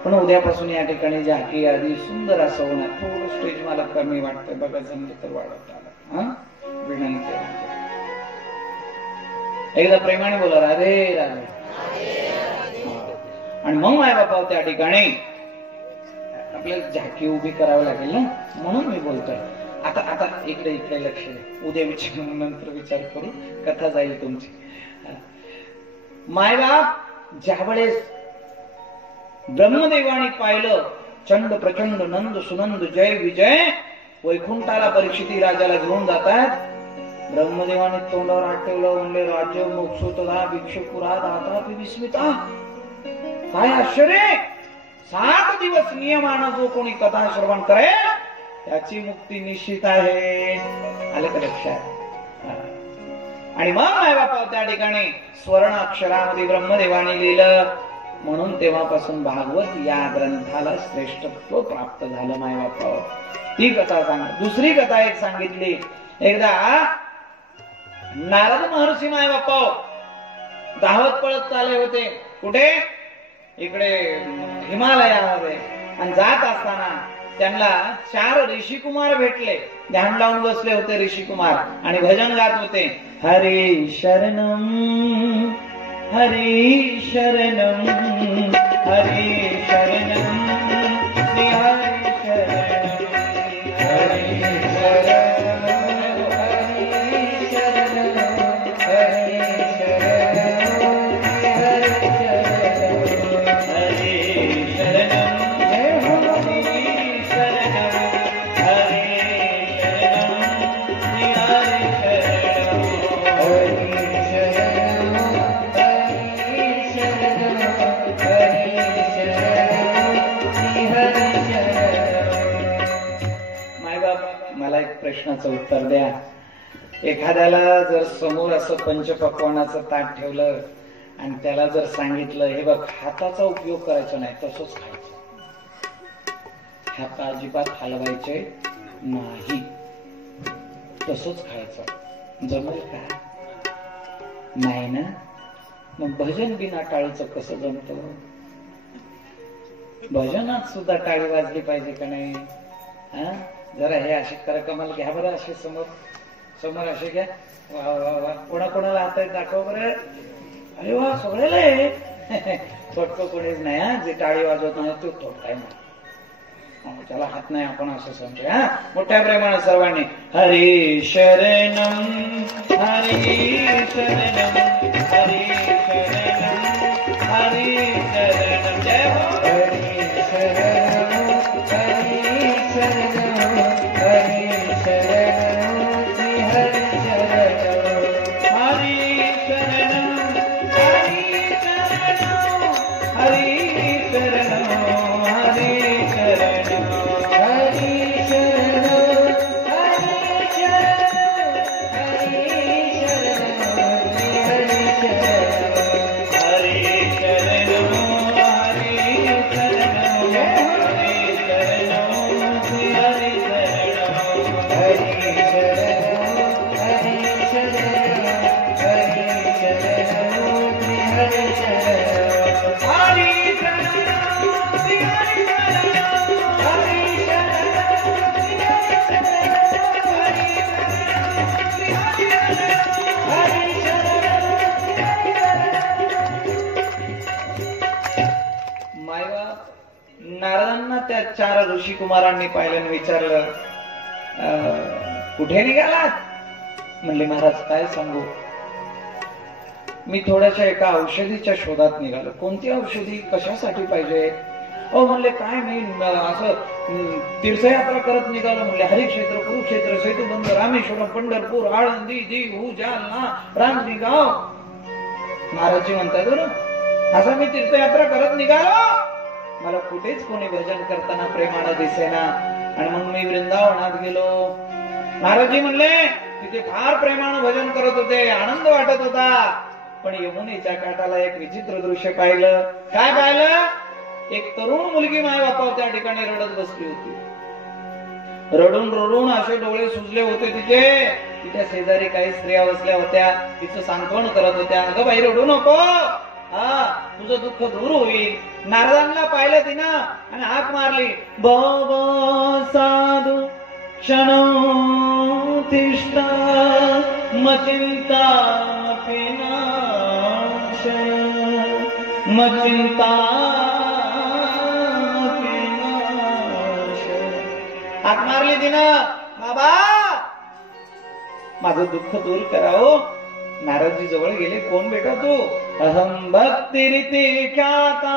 पण उद्यापासून या ठिकाणी झाकी आधी सुंदर असं होणार. थोडं स्टेज मला कमी वाटतं, बघा जमलं तर वाढत आलं. विनंती एकदा प्रेमाने बोला राधे राधे. आणि मग माय बापा त्या ठिकाणी आपल्याला झाकी उभी करावी लागेल ना, म्हणून मी बोलतोय. आता आता इकडे इकडे लक्ष द्या. उद्या विचार नंतर विचार करू, कथा जाईल तुमची. मायबाप ज्यावेळेस ब्रह्मदेवाने पाहिलं, चंड प्रचंड नंद सुनंद जय विजय वैकुंठाला परीक्षिती राजाला घेऊन जातात. ब्रह्मदेवाने तोंडावर हात ठेवलं, म्हणले राज्य मोक्षोतदा भिक्षुपुरा दाता विस्मिता. काय आश्चर्य, 7 दिवस नियमानं जो कोणी कथा श्रवण करेल त्याची मुक्ती निश्चित आहे. आलं का लक्षात? आणि मग मायबापा त्या ठिकाणी स्वर्ण अक्षरामध्ये ब्रह्मदेवाने लिहिलं. म्हणून तेव्हापासून भागवत या ग्रंथाला श्रेष्ठत्व प्राप्त झालं. मायबापा ती कथा सांग. दुसरी कथा एक सांगितली. एकदा नारद महर्षी मायबापा धावत पळत चालले होते. कुठे? इकडे हिमालयामध्ये. आणि जात असताना त्यांना 4 ऋषिकुमार भेटले. ध्यान लावून बसले होते ऋषिकुमार आणि भजन गात होते. हरे शरणम हरे शरणम हरे शरणम श्री हरे शरणम हरे शरणम हरे शरणम हरे प्रश्नाचं उत्तर द्या. एखाद्याला जर समोर असं पंचपक्वानाचं ताट ठेवलं आणि त्याला जर सांगितलं, हे बघ हाताचा उपयोग करायचा नाही, तसंच खायचं, हात अजिबात हलवायचे नाही, तसंच खायचं, जमेल का? नाही ना. मग भजन बिना टाळीचं कसं जमतं? भजनात सुद्धा टाळी वाजली पाहिजे का नाही? जरा हे असे करा, कमाल घ्या बरं, असे समोर समोर असे घ्या. वा वा वा. कोणाकोणाला हात दाखवा बरं. अरे वा, सगळ्याला आहे. थोडकं कोणीच नाही जे टाळी वाजवत नाही तो थोडकाय म्हणतो, त्याला हात नाही आपण असं समजूया. मोठ्या प्रेमाने सर्वांनी हरे शरणम हरे शरणम हरे शरणम हरे शरणम. जय हो. हरे शरणम हरे शरणम हरे शरणम श्री हरे शरणम हरे शरणम हरे शरणम हरे शरणम हरे शरणम हरे शरणम हरे शरणम हरे शरणम हरे शरणम हरे शरणम हरे नारदांना त्या 4 ऋषी कुमारांनी पाहिल्याने विचारलं, कुठे निघालात? म्हणले महाराज काय सांगू, मी थोड्याशा एका औषधीच्या शोधात निघालो. कोणती औषधी, कशासाठी पाहिजे? म्हणले काय मी असं तीर्थयात्रा करत निघालो. म्हणले हरिक्षेत्र, कुरुक्षेत्र, सेतुबंध, रामेश्वरम, पंढरपूर, आळंदी, देहू, जालना, रांजणगाव. महाराजजी म्हणतात बरं, असं मी तीर्थयात्रा करत निघालो, मला कुठेच कोणी भजन करताना प्रेमानं दिसेना. आणि मग मी वृंदावनात गेलो. महाराजजी म्हणले तिथे फार प्रेमानं भजन करत होते, आनंद वाटत होता. पण यमुनेच्या काठाला एक विचित्र दृश्य पाहिलं. काय पाहिलं? एक तरुण मुलगी मायबापा त्या ठिकाणी रडत बसली होती. रडून रडून असे डोळे सुजले होते तिचे. तिच्या शेजारी काही स्त्रिया बसल्या होत्या, तिचं सांत्वन करत होत्या. अगं बाई रडू नको, तुझं दुःख दूर होईल. नारदांना पाहिलं तिनं आणि हाक मारली, बाबा साधू क्षण तिष्ठा मचिंता पिनाश मचिंता पिनाश. हाक मारली तिनं, बाबा माझं दुःख दूर करावो. नारदजी जवळ गेले. कोण बेटा तू? अहम भक्ती रीती ख्याता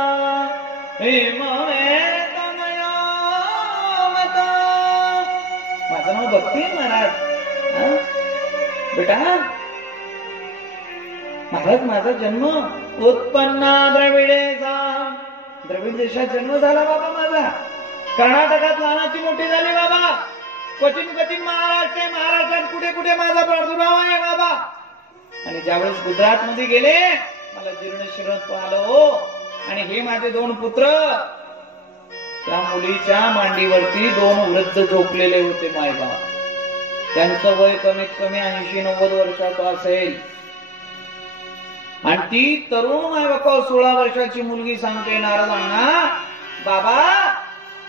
माझं नाव भक्ती महाराज. बेटा महाराज माझा जन्म उत्पन्ना द्रविडेचा, द्रविड देशात जन्म झाला बाबा माझा. कर्नाटकात लहानाची मोठी झाली बाबा. क्वचित क्वचित महाराष्ट्र, महाराष्ट्रात कुठे कुठे माझा प्रादुर्भाव आहे बाबा. आणि ज्यावेळेस गुजरात मध्ये गेले मला जीर्ण शिरत्व आलं हो. आणि हे माझे दोन पुत्र, त्या मुलीच्या मांडीवरती दोन वृद्ध झोपलेले होते मायबाप. त्यांचं वय कमीत कमी 80-90 वर्षाचं असेल. आणि ती तरुण मायबापा 16 वर्षाची मुलगी सांगते नारदांना, बाबा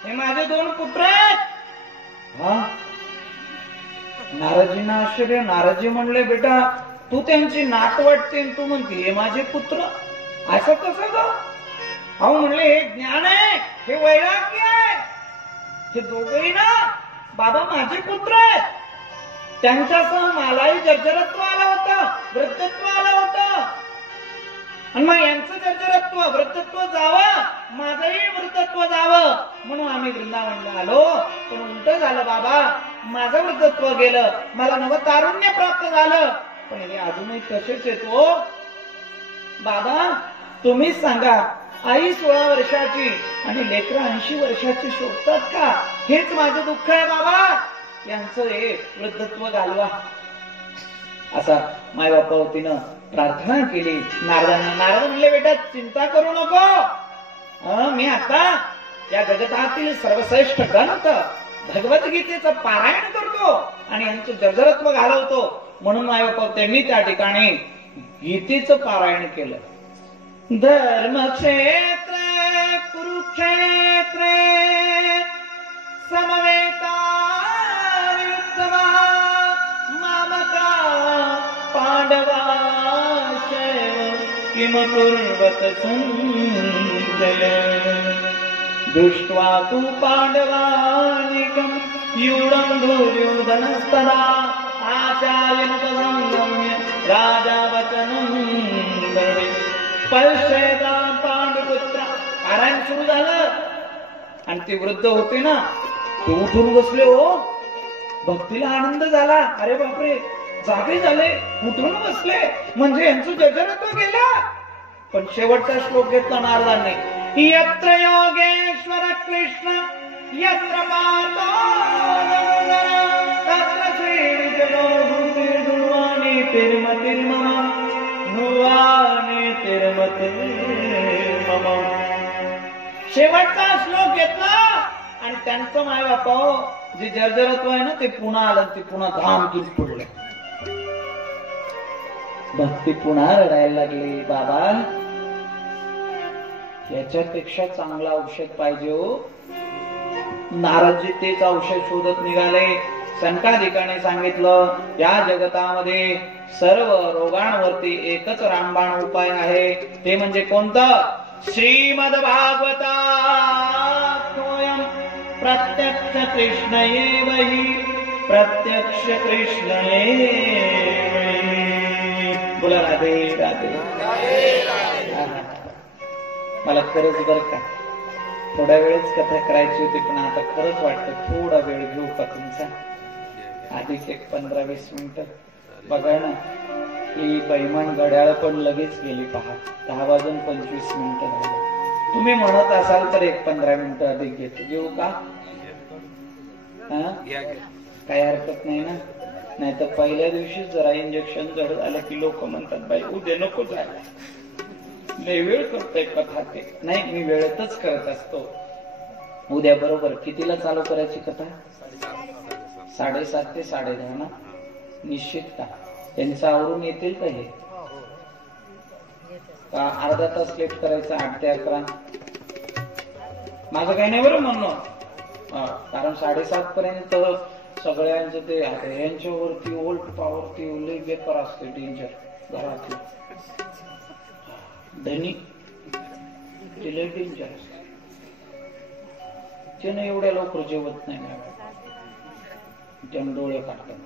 हे माझे दोन पुत्र आहेत. हा नारदजींना आश्चर्य. नारदजी म्हणले, बेटा तू त्यांची नात वाटते, तू म्हणते हे माझे पुत्र, असं कसं ग? अहो म्हणले हे ज्ञान आहे, हे वैराग्य आहे. हे दोघेही ना बाबा माझे पुत्र आहेत. त्यांच्यासह मलाही जर्जरत्व आलं होतं, वृद्धत्व आलं होतं. आणि मग यांचं जर्जरत्व वृद्धत्व जावं, माझंही वृद्धत्व जावं म्हणून आम्ही वृंदावनला आलो. पण उलट झालं बाबा, माझं वृद्धत्व गेलं, मला नवतारुण्य प्राप्त झालं. पण हे अजूनही तसेच येतो. बाबा तुम्हीच सांगा, आई 16 वर्षाची आणि लेकरं 80 वर्षाची शोधतात का? हेच माझं दुःख आहे बाबा. यांचं हे वृद्धत्व घालवा. असा मायबापावतीनं प्रार्थना केली नारदांना. नारद म्हणले, बेटा चिंता करू नको. मी आता या जगतातील सर्वश्रेष्ठ ग्रंथ भगवद्गीतेचं पारायण करतो आणि यांचं जर्जरत्व घालवतो. म्हणून मायबापा त्यांनी त्या ठिकाणी गीतेचं पारायण केलं. धर्मक्षेत्र कुरुक्षेत्र समवेता विरुद्धवा मामका पांडवा किम कुर्वत संजय दृष्ट्वा तु पांडवानिकं यूढं दुर्योधनस्तदा आचार्यमुपसंगम्य राजा वचनं ब्रवीत् पश्येता पांडुपुत्र. पारायण सुरू झालं आणि ते वृद्ध होते ना, ते उठून बसले हो. भक्तीला आनंद झाला. अरे बापरे, जागे झाले, उठून बसले, म्हणजे यांचं जर्जरत्व गेलं. पण शेवटचा श्लोक घेतला नारदांनी, यत्र योगेश्वर कृष्ण यत्र पार्थो तत्र श्रीजनो भूतिर्गुणवाणी तिर्मतिर्मम नुवाणी तिर्मतिर्मम. शेवटचा श्लोक घेतला आणि त्यांचं माय बापा जे जर्जरत्व आहे ना ते पुन्हा आलं. ते पुन्हा धामधूम पडले. भक्ती पुन्हा रडायला लागली. बाबा याच्यापेक्षा चांगलं औषध पाहिजे हो. नारदजी तेच औषध शोधत निघाले. संकाधिकाने सांगितलं, या जगतामध्ये सर्व रोगांवरती एकच रामबाण उपाय आहे. ते म्हणजे कोणतं? श्रीमद भागवता प्रत्यक्ष कृष्ण एव हि प्रत्यक्ष कृष्ण एव हि. बोला राधे राधे. मला खरंच बरं का थोड्या वेळच कथा करायची होती, पण आता खरंच वाटतं थोडा वेळ घेऊ का तुमचा? आधीच एक 15-20 मिनिटं. बघा ना, ही बैमान घड्याळ पण लगेच गेली पहा. 10:25 झाले. तुम्ही म्हणत असाल तर एक 15 मिनिटं अधिक घेतो. घेऊ का? काही हरकत नाही ना. नाही तर पहिल्या दिवशी जरा इंजेक्शन जर झालं की लोक म्हणतात, बाई उद्या नको जायला, लय वेळ करतोय कथा. ते नाही, मी वेळेतच करत असतो. उद्या बरोबर कितीला चालू करायची कथा? 7:30 ते 10:30 ना? निश्चित का? त्यांचं आवरून येतील का हे? अर्धा तास लेट करायचं 8 ते 11? माझं काही नाही बरं म्हणणं. कारण 7:30 पर्यंत सगळ्यांचं ते यांच्यावरती ओल्ट पावरती लय बेकार असते, डेंजर. घरातलं धनी ते लय डेंजर असते. त्यानं एवढ्या लवकर जेवत नाही. त्यानं डोळे काढतात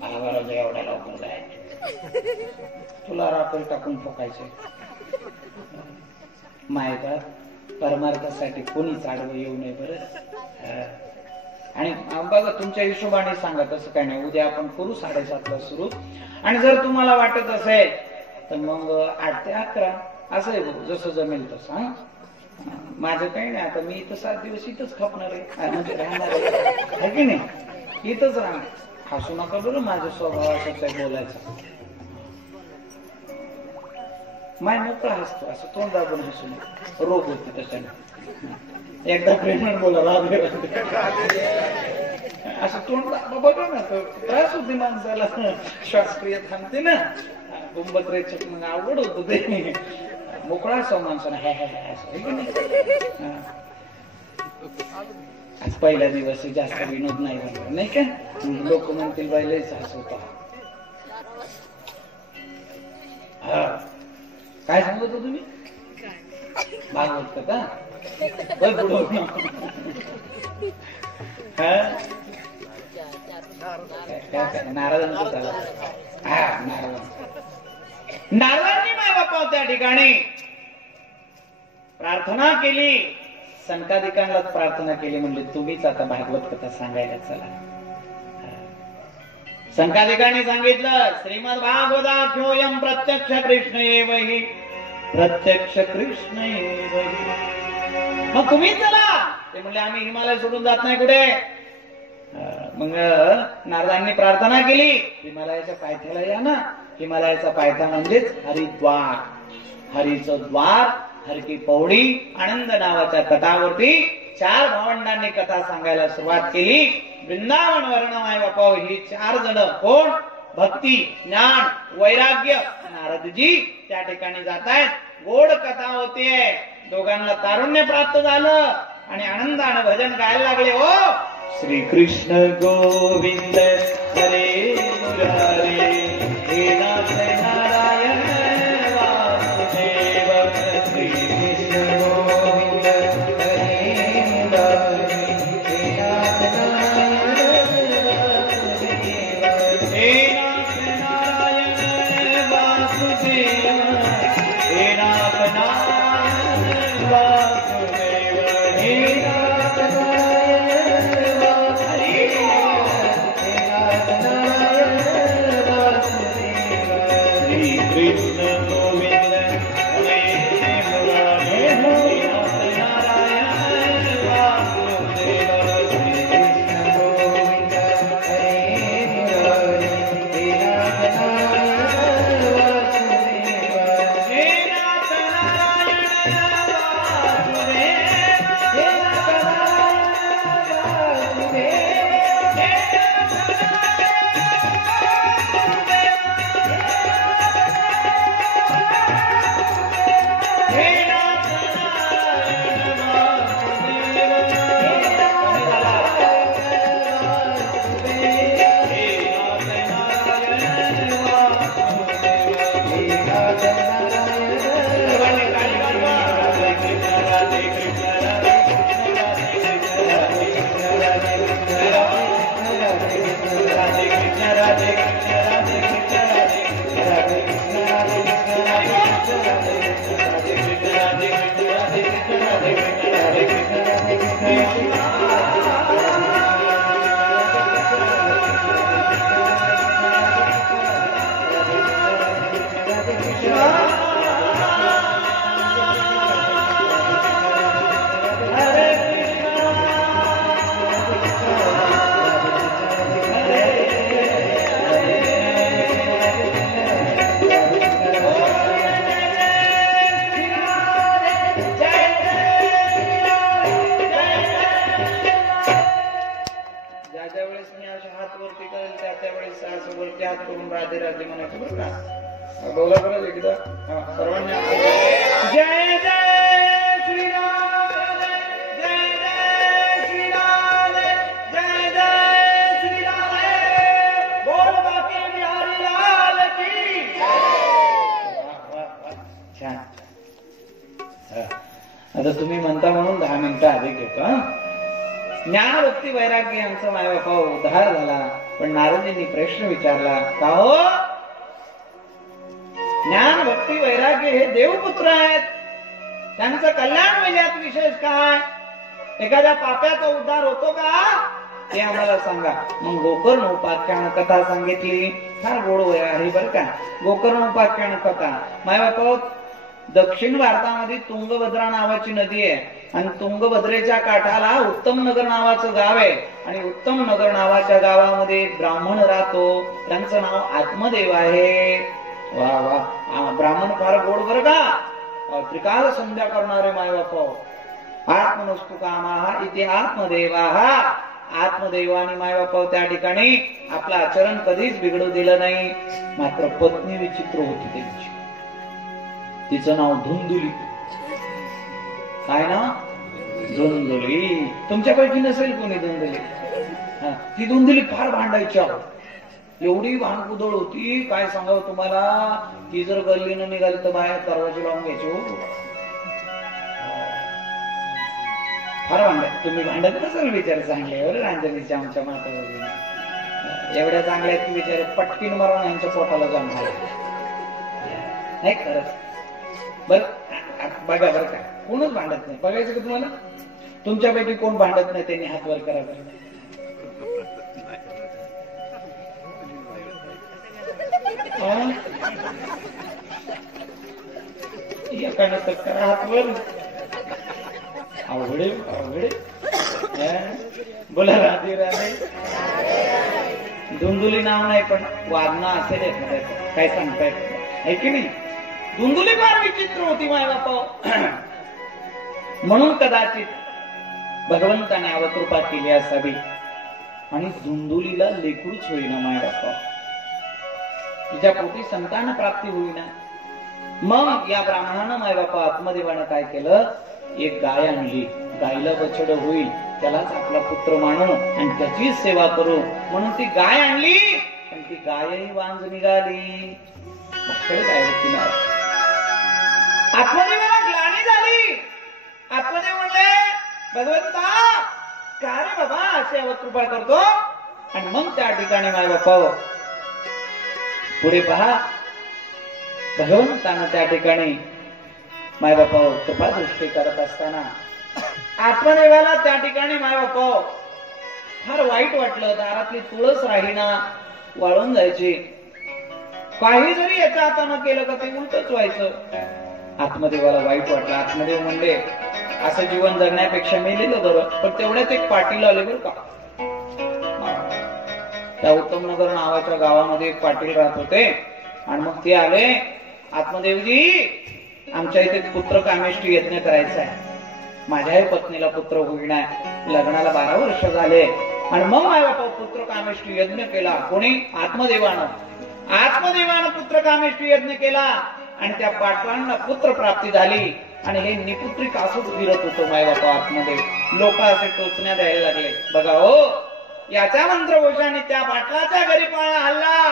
मला एवढ्या लवकर जायचे, तुला रात्री टाकून फोकायचे. मायका परमार्थासाठी कोणीच आडवं येऊ नये बरं. आणि बघा तुमच्या हिशोबाने सांगा, तसं काय नाही. उद्या आपण करू 7:30ला सुरू. आणि जर तुम्हाला वाटत असेल तर मग 8 ते 11 असं आहे भाऊ, जसं जमेल तसं. माझं काही नाही, आता मी इथं 7 दिवस इथंच खपणार आहे, म्हणजे राहणार आहे की नाही, इथंच राहणार. हसू नका बरं, माझा स्वभाव असाच आहे बोलायचा. माय मोकळा हसतो, असं तोंड दाबून हसू नये, रोग होते तशाने. एकदा प्रेमाने बोला राधे असं तोंड बघा ना, त्रास होते माणसाला, श्वासक्रिया थांबते ना, कुंभत्रेचक मग अवघड होत ते. मोकळा असावं माणसाने, हे असं. आज पहिला दिवस जास्त विनोद नाही झाला नाही का, लोक म्हणतील बाईलाच हसवतो. हा काय सांगत होतो तुम्ही, भागवत का? नाराजांचं झालं. हा नारदांनी माय बापा त्या ठिकाणी प्रार्थना केली, संकादिकांनाच प्रार्थना केली. म्हणजे तुम्हीच आता भागवत कथा सांगायला चला. संकादिकांनी सांगितलं श्रीमद भागवताख्योऽयं प्रत्यक्ष कृष्ण एव हि, प्रत्यक्ष कृष्ण एव हि. मग तुम्ही चला. ते म्हणले आम्ही हिमालय सोडून जात नाही कुठे. मग नारदांनी प्रार्थना केली, हिमालयाच्या पायथ्याला या ना. हिमालयाचा पायथा म्हणजेच हरिद्वार, हरीचं द्वार, हर की पौडी. आनंद नावाच्या तटावरती 4 भावंडांनी कथा सांगायला सुरुवात केली. वृंदावन वर्ण माय बापा ही 4 जण कोण, भक्ती, ज्ञान, वैराग्य. नारदजी त्या ठिकाणी जात आहेत. गोड कथा होतीये, दोघांना तारुण्य प्राप्त झालं आणि आनंदाने भजन गायला लागले. ओ श्री कृष्ण गोविंद हरे मुरारे, हे नाथ नारायण वासुदेव. श्री कृष्ण गोविंद हरे मुरारे, हे नाथ नारायण वासुदेव. हे नाथ नारायण वासुदेव, हे नाथ नारायण वासुदेव, हे नाथ नारायण. कृष्ण गोविंद हरे मुरारे, हे नाथ नारायण वासुदेव. श्री कृष्ण गोविंद हरे मुरारे, हे नाथ नारायण वासुदेव, हे नाथ नारायण वासुदेव, हे नाथ नारायण आता तुम्ही म्हणता म्हणून 10 मिनिटं अधिक घेतो. ज्ञान भक्ती वैराग्य यांचा मायबापा उद्धार झाला. पण नारदजींनी प्रश्न विचारला, का हो ज्ञान भक्ती वैराग्य हे देवपुत्र आहेत, त्यांचं कल्याण होईल यात विशेष काय? एखाद्या पाप्याचा उद्धार होतो का ते आम्हाला सांगा. मग गोकर्ण उपाख्यान कथा सांगितली. फार गोड आहे बरं का गोकर्ण उपाख्यान कथा. मायबापा दक्षिण भारतामध्ये तुंगभद्रा नावाची नदी आहे आणि तुंगभद्रेच्या काठाला उत्तम नगर नावाचं गाव आहे आणि उत्तम नगर नावाच्या गावामध्ये एक ब्राह्मण राहतो. त्यांचं नाव आत्मदेव आहे. वा वा ब्राह्मण फार गोड बरं का. त्रिकाल संध्या करणारे मायबापा. आत्मनस्तु कामाहा इति आत्मदेवाहा. आत्मदेवाने मायबापा त्या ठिकाणी आपलं आचरण कधीच बिघडू दिलं नाही. मात्र पत्नी विचित्र होती त्यांची. तिचं नाव धुंदुली. काय ना धुंदुली. तुमच्यापैकी नसेल कोणी धुंदुली. ती धुंदुली फार भांडायची. एवढी भांडकुदळ होती काय सांगावं तुम्हाला. ती जर गल्लीनं निघाली तर बाहेर दरवाजे लावून घ्यायची. फार भांडत. तुम्ही भांडत नसाल विचार चांगले बरं रांजणीच्या आमच्या माता वगैरे एवढ्या चांगल्या की विचार पटकीन मारून यांच्या पोटाला जाऊन झाला नाही खरंच. बर बघा बरं का कोणच भांडत नाही. बघायचं का तुम्हाला. तुमच्यापैकी कोण भांडत नाही त्यांनी हात वर करा बरं. एकानं तर करा हात वर. अवघडे अवघडे. बोला राधे राधे. धुंदुली नाव नाही पण वादना असेल एखाद्याचं. काय सांगताय आहे की नाही. धुंदुली फार विचित्र होती मायबापा. म्हणून कदाचित भगवंताने अवकृपा केली असावी आणि धुंदुलीला लेकरूच होईना मायबापा. तिच्या पोटी संतान प्राप्ती होईना. मग या ब्राह्मणानं मायबापा आत्मदेवानं काय केलं. एक गाय आणली. गायला बछड होईल त्यालाच आपला पुत्र मानू आणि त्याचीच सेवा करू म्हणून ती गाय आणली. पण ती गायही वांज निघाली. गाय होती ना. आत्मदेवाला ग्लानी झाली. आत्मदेव म्हणले भगवंता का रे बाबा असे अवकृपा करतो. आणि मग त्या ठिकाणी माय बापा पुढे पहा. भगवंतानं त्या ठिकाणी माय बापा कृपा दृष्टी करत असताना आत्मदेवाला त्या ठिकाणी माय बापा फार वाईट वाटलं. दारातली तुळस राहीना वाळून जायची. काही जरी याच्या हातानं केलं का ते उलटच व्हायचं. आत्मदेवाला वाईट वाटलं. आत्मदेव म्हणले असं जीवन जगण्यापेक्षा मेलेलं बरं. पण तेवढ्यात एक पाटील आले बरं का. त्या उत्तम नगर नावाच्या गावामध्ये एक पाटील राहत होते आणि मग ते आले. आत्मदेवजी आमच्या इथे पुत्र कामेष्टी यज्ञ करायचा आहे. माझ्याही पत्नीला पुत्र होईना. लग्नाला 12 वर्ष झाले आणि मग माझ्या पुत्र कामेष्टी यज्ञ केला. कोणी आत्मदेवानं. आत्मदेवानं पुत्र कामेष्टी यज्ञ केला आणि त्या पाटलांना पुत्र प्राप्ती झाली. आणि हे निपुत्रिक असंच फिरत होतो मायबापा आत्मदेव. लोक असे टोचण्या द्यायला लागले. बघा हो याच्या मंत्रघोषाने त्या पाटलाच्या घरी पाळा हल्ला.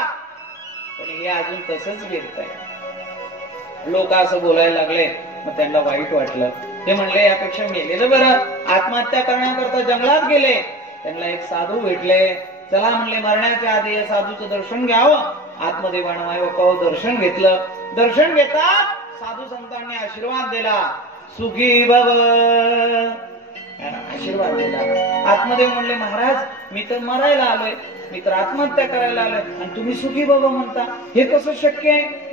पण हे अजून तसंच फिरत आहे. लोक असं बोलायला लागले. मग त्यांना वाईट वाटलं. ते म्हणले यापेक्षा मेलेलं बरं. आत्महत्या करण्याकरता जंगलात गेले. त्यांना एक साधू भेटले. चला म्हणले मरण्याच्या आधी या साधूचं दर्शन घ्यावं. आत्मदेवानं मायबापाव दर्शन घेतलं. दर्शन घेता साधू संतांनी आशीर्वाद दिला. सुखी भव आशीर्वाद दिला. आत्मदेव म्हणले महाराज मी तर मरायला आलोय. मी तर आत्महत्या करायला आलोय आणि तुम्ही सुखी भव म्हणता. हे कसं शक्य आहे.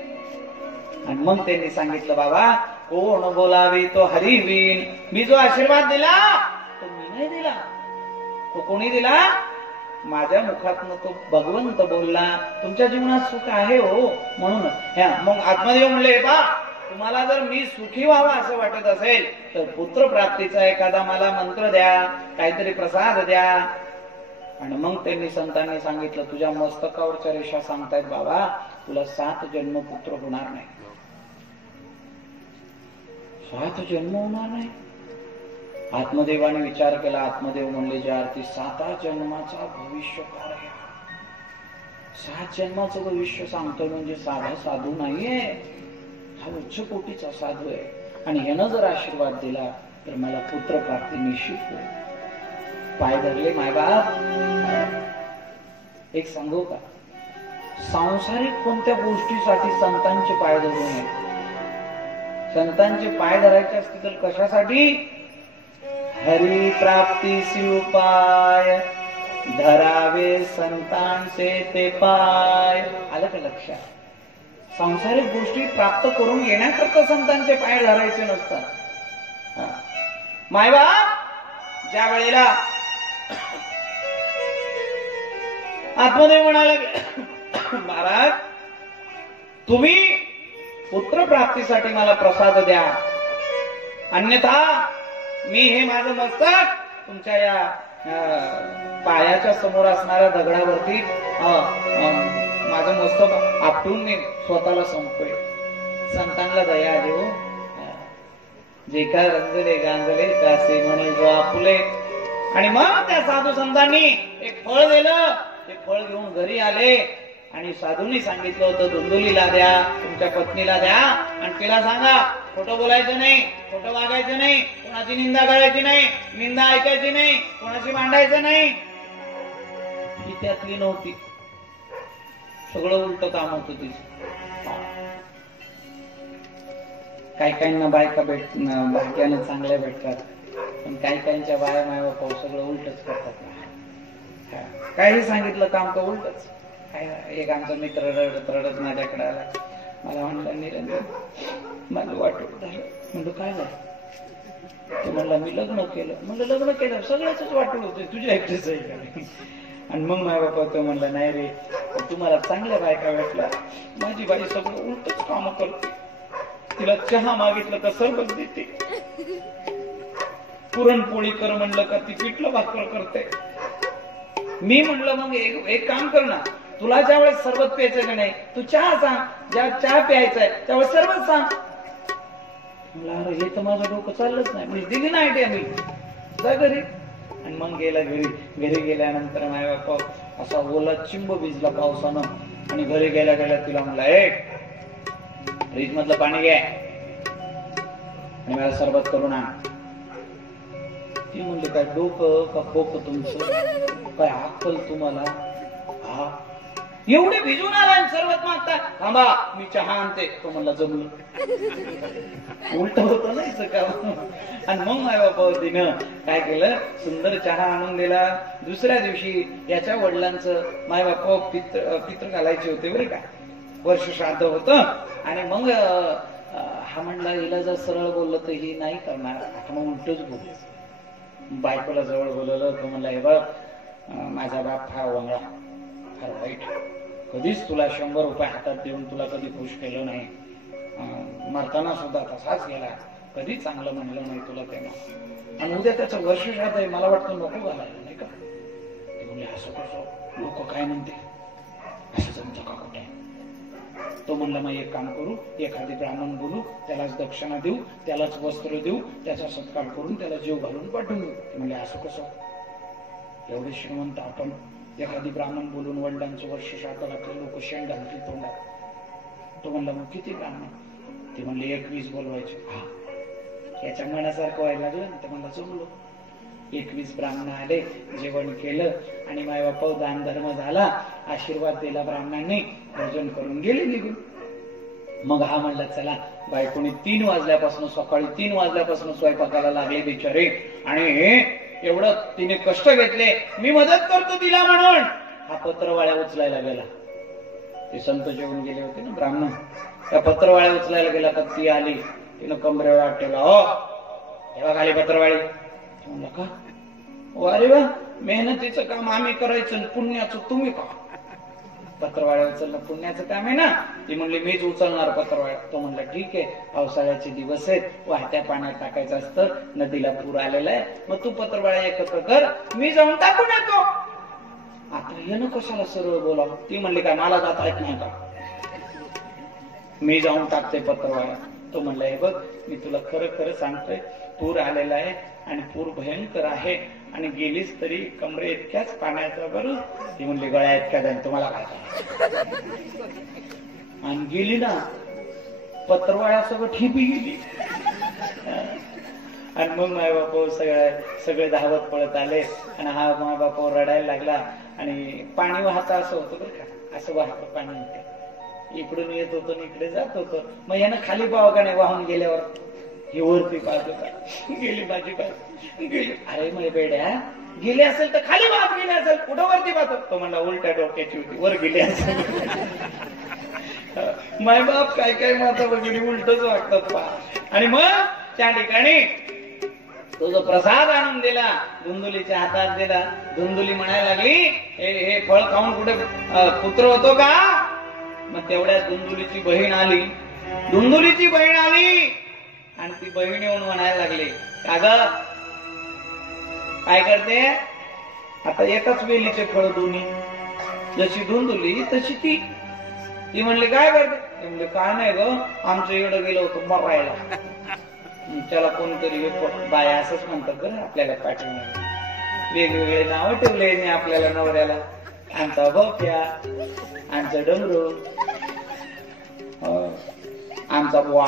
आणि मग त्यांनी सांगितलं बाबा कोण बोलावे तो हरी होईल. मी जो आशीर्वाद दिला तो मी नाही दिला. तो कोणी दिला. माझ्या मुखातनं तो भगवंत बोलला. तुमच्या जीवनात सुख आहे हो म्हणून. मग आत्मदेव म्हणले बा तुम्हाला जर मी सुखी व्हावा असं वाटत असेल तर पुत्र प्राप्तीचा एखादा मला मंत्र द्या. काहीतरी प्रसाद द्या. आणि मग त्यांनी संतांनी सांगितलं तुझ्या मस्तकावरच्या रेषा सांगतायत बाबा तुला 7 जन्म पुत्र होणार नाही. 7 जन्म होणार नाही. आत्मदेवाने विचार केला. आत्मदेव म्हणले ज्या अर्थी 7 जन्माचा भविष्य काळ. 7 जन्माचं भविष्य सांगतो म्हणजे साधा साधू नाहीये. हा उच्च कोटीचा साधू आहे. आणि ह्यानं जर आशीर्वाद दिला तर मला पुत्र प्राप्ती निश्चित होईल. पाय धरले मायबाप. एक सांगू का, सांसारिक कोणत्या गोष्टीसाठी संतांचे पाय धरू नये? संतांचे पाय धरायचे असते तर कशासाठी? हरी प्राप्तीसी उपाय धरावे संतांचे ते पाय. आलं का लक्षात? सांसारिक गोष्टी प्राप्त करून घेण्याकरता संतांचे पाय धरायचे नसतात. मायबाप ज्या वेळेला आत्मदेव म्हणाला, महाराज तुम्ही पुत्र प्राप्तीसाठी मला प्रसाद द्या, अन्यथा मी हे माझं मस्तक तुमच्या या पायाच्या समोर असणाऱ्या दगडावरती माझं मस्तक आपटून मी स्वतःला संपवेल. संतांना दया देऊ. जे का रंजले गांजले त्यासे म्हणे जो आपुले. आणि मग त्या साधू संतांनी एक फळ दिलं. ते फळ घेऊन घरी आले आणि साधूंनी सांगितलं होतं धुंदुलीला द्या, तुमच्या पत्नीला द्या आणि तिला सांगा खोटं बोलायचं नाही, खोटं वागायचं नाही, कोणाची निंदा करायची नाही, निंदा ऐकायची नाही, कोणाशी मांडायचं नाही. ही त्यातली नव्हती. सगळं उलट काम होतं तिचं. काही काहींना बायका भाग्यानं चांगल्या भेटतात, पण काही काहींच्या बाया माय बाप सगळं उलटच करतात. काही सांगितलं काम तर उलटच. एक आमचा मित्र रडत रडत माझ्याकडे आला. मला म्हणलं निरंजन माझं वाटोळ झालं. म्हणलं काय झालं? ते म्हणला मी लग्न केलं. म्हणलं लग्न केलं सगळ्याच वाटोळ होते, तुझ्या एकटेच आहे का? आणि मग माझ्या बापा तो म्हणला नाही रे, तुम्हाला चांगल्या बायका भेटल्या, माझी बाई सगळं उलटच काम करते. तिला चहा मागितलं का सरबत देते, पुरणपोळी कर म्हणलं का ती पिठलं भाकर करते. मी म्हणलं मग एक काम कर ना, तुला ज्या वेळेस सरबत प्यायचं का नाही, तू चहा सांग. ज्या चहा प्यायचाय त्यावेळेस सरबत सांग. म्हणलं अरे हे तर माझं डोकं चाललंच नाही. म्हणजे दिली ना आयडिया मी, जा घरी. आणि मग गेला घरी. घरी गेल्यानंतर माझ्या बाप्पा असा ओला चिंब भिजला पावसानं. आणि घरी गेल्या गेल्या तिला म्हणला फ्रीज मधलं पाणी घ्या आणि मला सरबत करून आण. ती म्हणली काय डोकं का खोक तुमचं, काय अक्कल तुम्हाला? हा एवढे भिजून आला आणि सरबत मागता, थांबा मी चहा आणते. तो म्हणला जमलं. उलट होतं नाही का? आणि मग माझ्या बापावतीनं काय केलं, सुंदर चहा आणून दिला. दुसऱ्या दिवशी याच्या वडिलांचं माझ्या बापा पित्र घालायचे होते बरे का, वर्ष श्राद्ध होतं. आणि मग हा म्हणला हिला जर सरळ बोललं तर ही नाही करणार, आता मग उलटच बोल. बायकोला जवळ बोलवलं. तो म्हणला हे बघ माझा बाप फार वंगळा, फार वाईट, कधीच तुला 100 रुपये हातात देऊन तुला कधी खुश केलं नाही, मरताना सुद्धा तसाच गेला, कधी चांगलं म्हणलं नाही तुला तेव्हा. आणि उद्या त्याचं वर्ष श्राद्ध आहे, मला वाटतं नको घालायला नाही का? ते म्हणले असं कसं, लोक काय म्हणते, असं जमतं का कुठे? तो म्हणला मग एक काम करू, एखादी ब्राह्मण बोलू, त्यालाच दक्षिणा देऊ, त्यालाच वस्त्र देऊ, त्याचा सत्कार करून त्याला जीव घालून पाठवून देऊ. ते म्हणले असं कसं, एवढे श्रीमंत आपण, एखादी ब्राह्मण बोलून वडिलांचं वर्ष श्राद्ध घातलं, लोक शेण घालतील तोंडात. तो म्हणला मग किती ब्राह्मण? ते म्हणले 21 बोलवायचे. हा याच्या मनासारखं व्हायला लागलं ना. ते म्हणला जमलो. 21 ब्राह्मण आले, जेवण केलं आणि माय बापा दान धर्म झाला, आशीर्वाद दिला ब्राह्मणांनी, भोजन करून गेले निघून. मग हा म्हणला चला. बायकोने 3 वाजल्यापासून, सकाळी 3 वाजल्यापासून स्वयंपाकाला लागले बिचारे. आणि हे एवढं तिने कष्ट घेतले, मी मदत करतो तिला म्हणून. हा पत्रवाळ्या उचलायला गेला. ते संत जेवून गेले होते ना ब्राह्मण, त्या पत्रवाळ्या उचलायला गेला का ती आली. तिनं कमरेवर हात ठेवला. हो तेव्हा खाली पत्रवाळी. म्हणलं का? अरे वा, मेहनतीचं काम आम्ही करायचं, पुण्याचं तुम्ही का? पत्रवाळ्या उचलणं पुण्याचं काम आहे ना. ती म्हणली मीच उचलणार पत्रवाळ्या. तो म्हणला ठीक आहे, पावसाळ्याचे दिवस आहेत, वाहत्या पाण्यात टाकायचं असतं, नदीला पूर आलेला आहे, मग तू पत्रवाळ्या एकत्र कर, मी जाऊन टाकून येतो. आता येणं कशाला सरळ बोला. ती म्हणली काय मला जाता येत नाही का? मी जाऊन टाकते पत्रवाळ्या. तो म्हणला हे बघ मी तुला खरं खरं सांगतोय, पूर आलेला आहे आणि पूर भयंकर आहे आणि गेलीच तरी कमरे इतक्याच पाण्याचा बरं. ती म्हणली गळ्या इतक्या जाईल, तुम्हाला काय करायचं? आणि गेली ना पत्रवाळ्या सगळं ठिपी गेली. आणि मग माय बाप सगळे धावत पळत आले आणि हा माय बाप रडायला लागला आणि पाणी वाहता असं होतं बरं का, असं वाहतं पाणी होतं, इकडून येत होतं आणि इकडे जात होतं. मग यानं खाली पाहावं का नाही, वाहून गेल्यावर ही वरती पाहत होता, गेली माझी बाजू गेली. अरे मग बेड्या गेले असेल तर खाली पाहत गेले असेल, कुठं वरती पाहतो, तो म्हणला उलट्या डोक्याची होती, वर गेली असेल. माय बाप काय काय माता वगैरे उलटच वागतात पहा. आणि मग त्या ठिकाणी तो जो प्रसाद आणून दिला, धुंदुलीच्या हातात दिला. धुंदुली म्हणायला लागली, हे फळ खाऊन कुठे पुत्र होतो का? मग तेवढ्यात धुंदुलीची बहीण आली. धुंदुलीची बहीण आली आणि ती बहीण येऊन म्हणायला लागली, काग काय करते? आता एकाच वेलीचे फळ दोन्ही, जशी धुंदुली तशी ती म्हणली काय करते? ते म्हणले काय नाही ग, आमचं एवढं गेलं होतं मरायला. त्याला कोणतरी बाया असंच म्हणतात बरं आपल्याला पाठवणार, वेगवेगळे नाव ठेवले मी आपल्याला नवऱ्याला, आमचा भोप्या, आमचं डमरू, आमचा बुवा,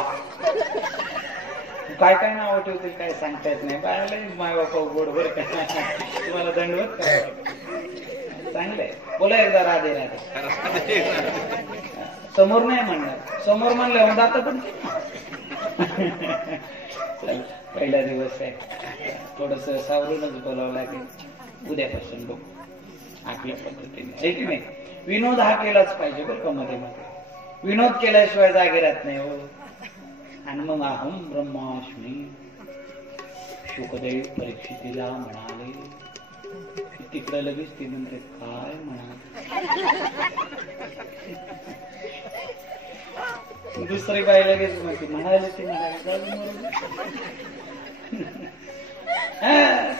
काय काय नाव ठेवतील काय सांगता येत नाही. बाळाला माय बापा गोड बर का, तुम्हाला दंडवत का? चांगलंय, बोला एकदा राधे राधे. समोर नाही म्हणणार, समोर म्हणलं जात पण. पहिला दिवस आहे, थोडस सावरूनच बोलावं लागेल. उद्यापासून बघू आपल्या पद्धतीने, आहे की नाही. विनोद हा केलाच पाहिजे बरं का, मध्ये मध्ये विनोद केल्याशिवाय जागे राहत नाही हो. आणि मग अहम ब्रह्मास्मी शुकदेव परीक्षितीला म्हणाले, तिकडं लगेच ती म्हणते काय म्हणाले, दुसरी बाई लगेच म्हणते म्हणाले ते म्हणाले.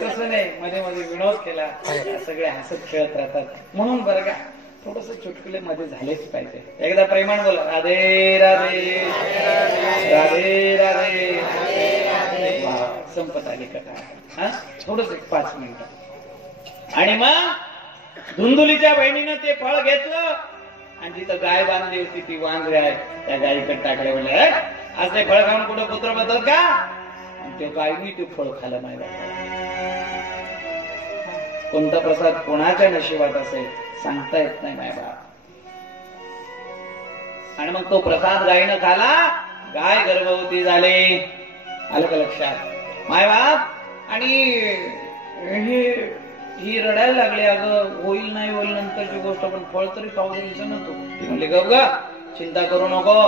तसं नाही, मध्ये मध्ये विनोद केला, सगळे हसत खेळत राहतात. म्हणून बरं का थोडस चुटकुले मध्ये झालेच पाहिजे. एकदा प्रेमाण बोला, राधे राधे राधे राधे. संपत आली कथा. थोडस 5 मिनिटं. आणि मग धुंदुलीच्या बहिणीनं ते फळ घेतलं आणि जिथं गाय बांधली होती ती वांज गाय त्या गायीकडे टाकले. म्हणजे आज ते फळ खाऊन कुठं पुत्र बदलत का? आणि ते गायीनी ते फळ खाल्लं. माहिती कोणता प्रसाद कोणाच्या नशिबात असेल सांगता येत नाही माय बाप. आणि मग तो प्रसाद गायीनं खाला, गाय गर्भवती झाली. आलं का लक्षात माय बाप? आणि ही रडायला लागली, अगं होईल नाही होईल नंतरची गोष्ट, पण फळ तरी खाऊ द्यायचं नव्हतो. ती म्हणली गप ग, चिंता करू नको,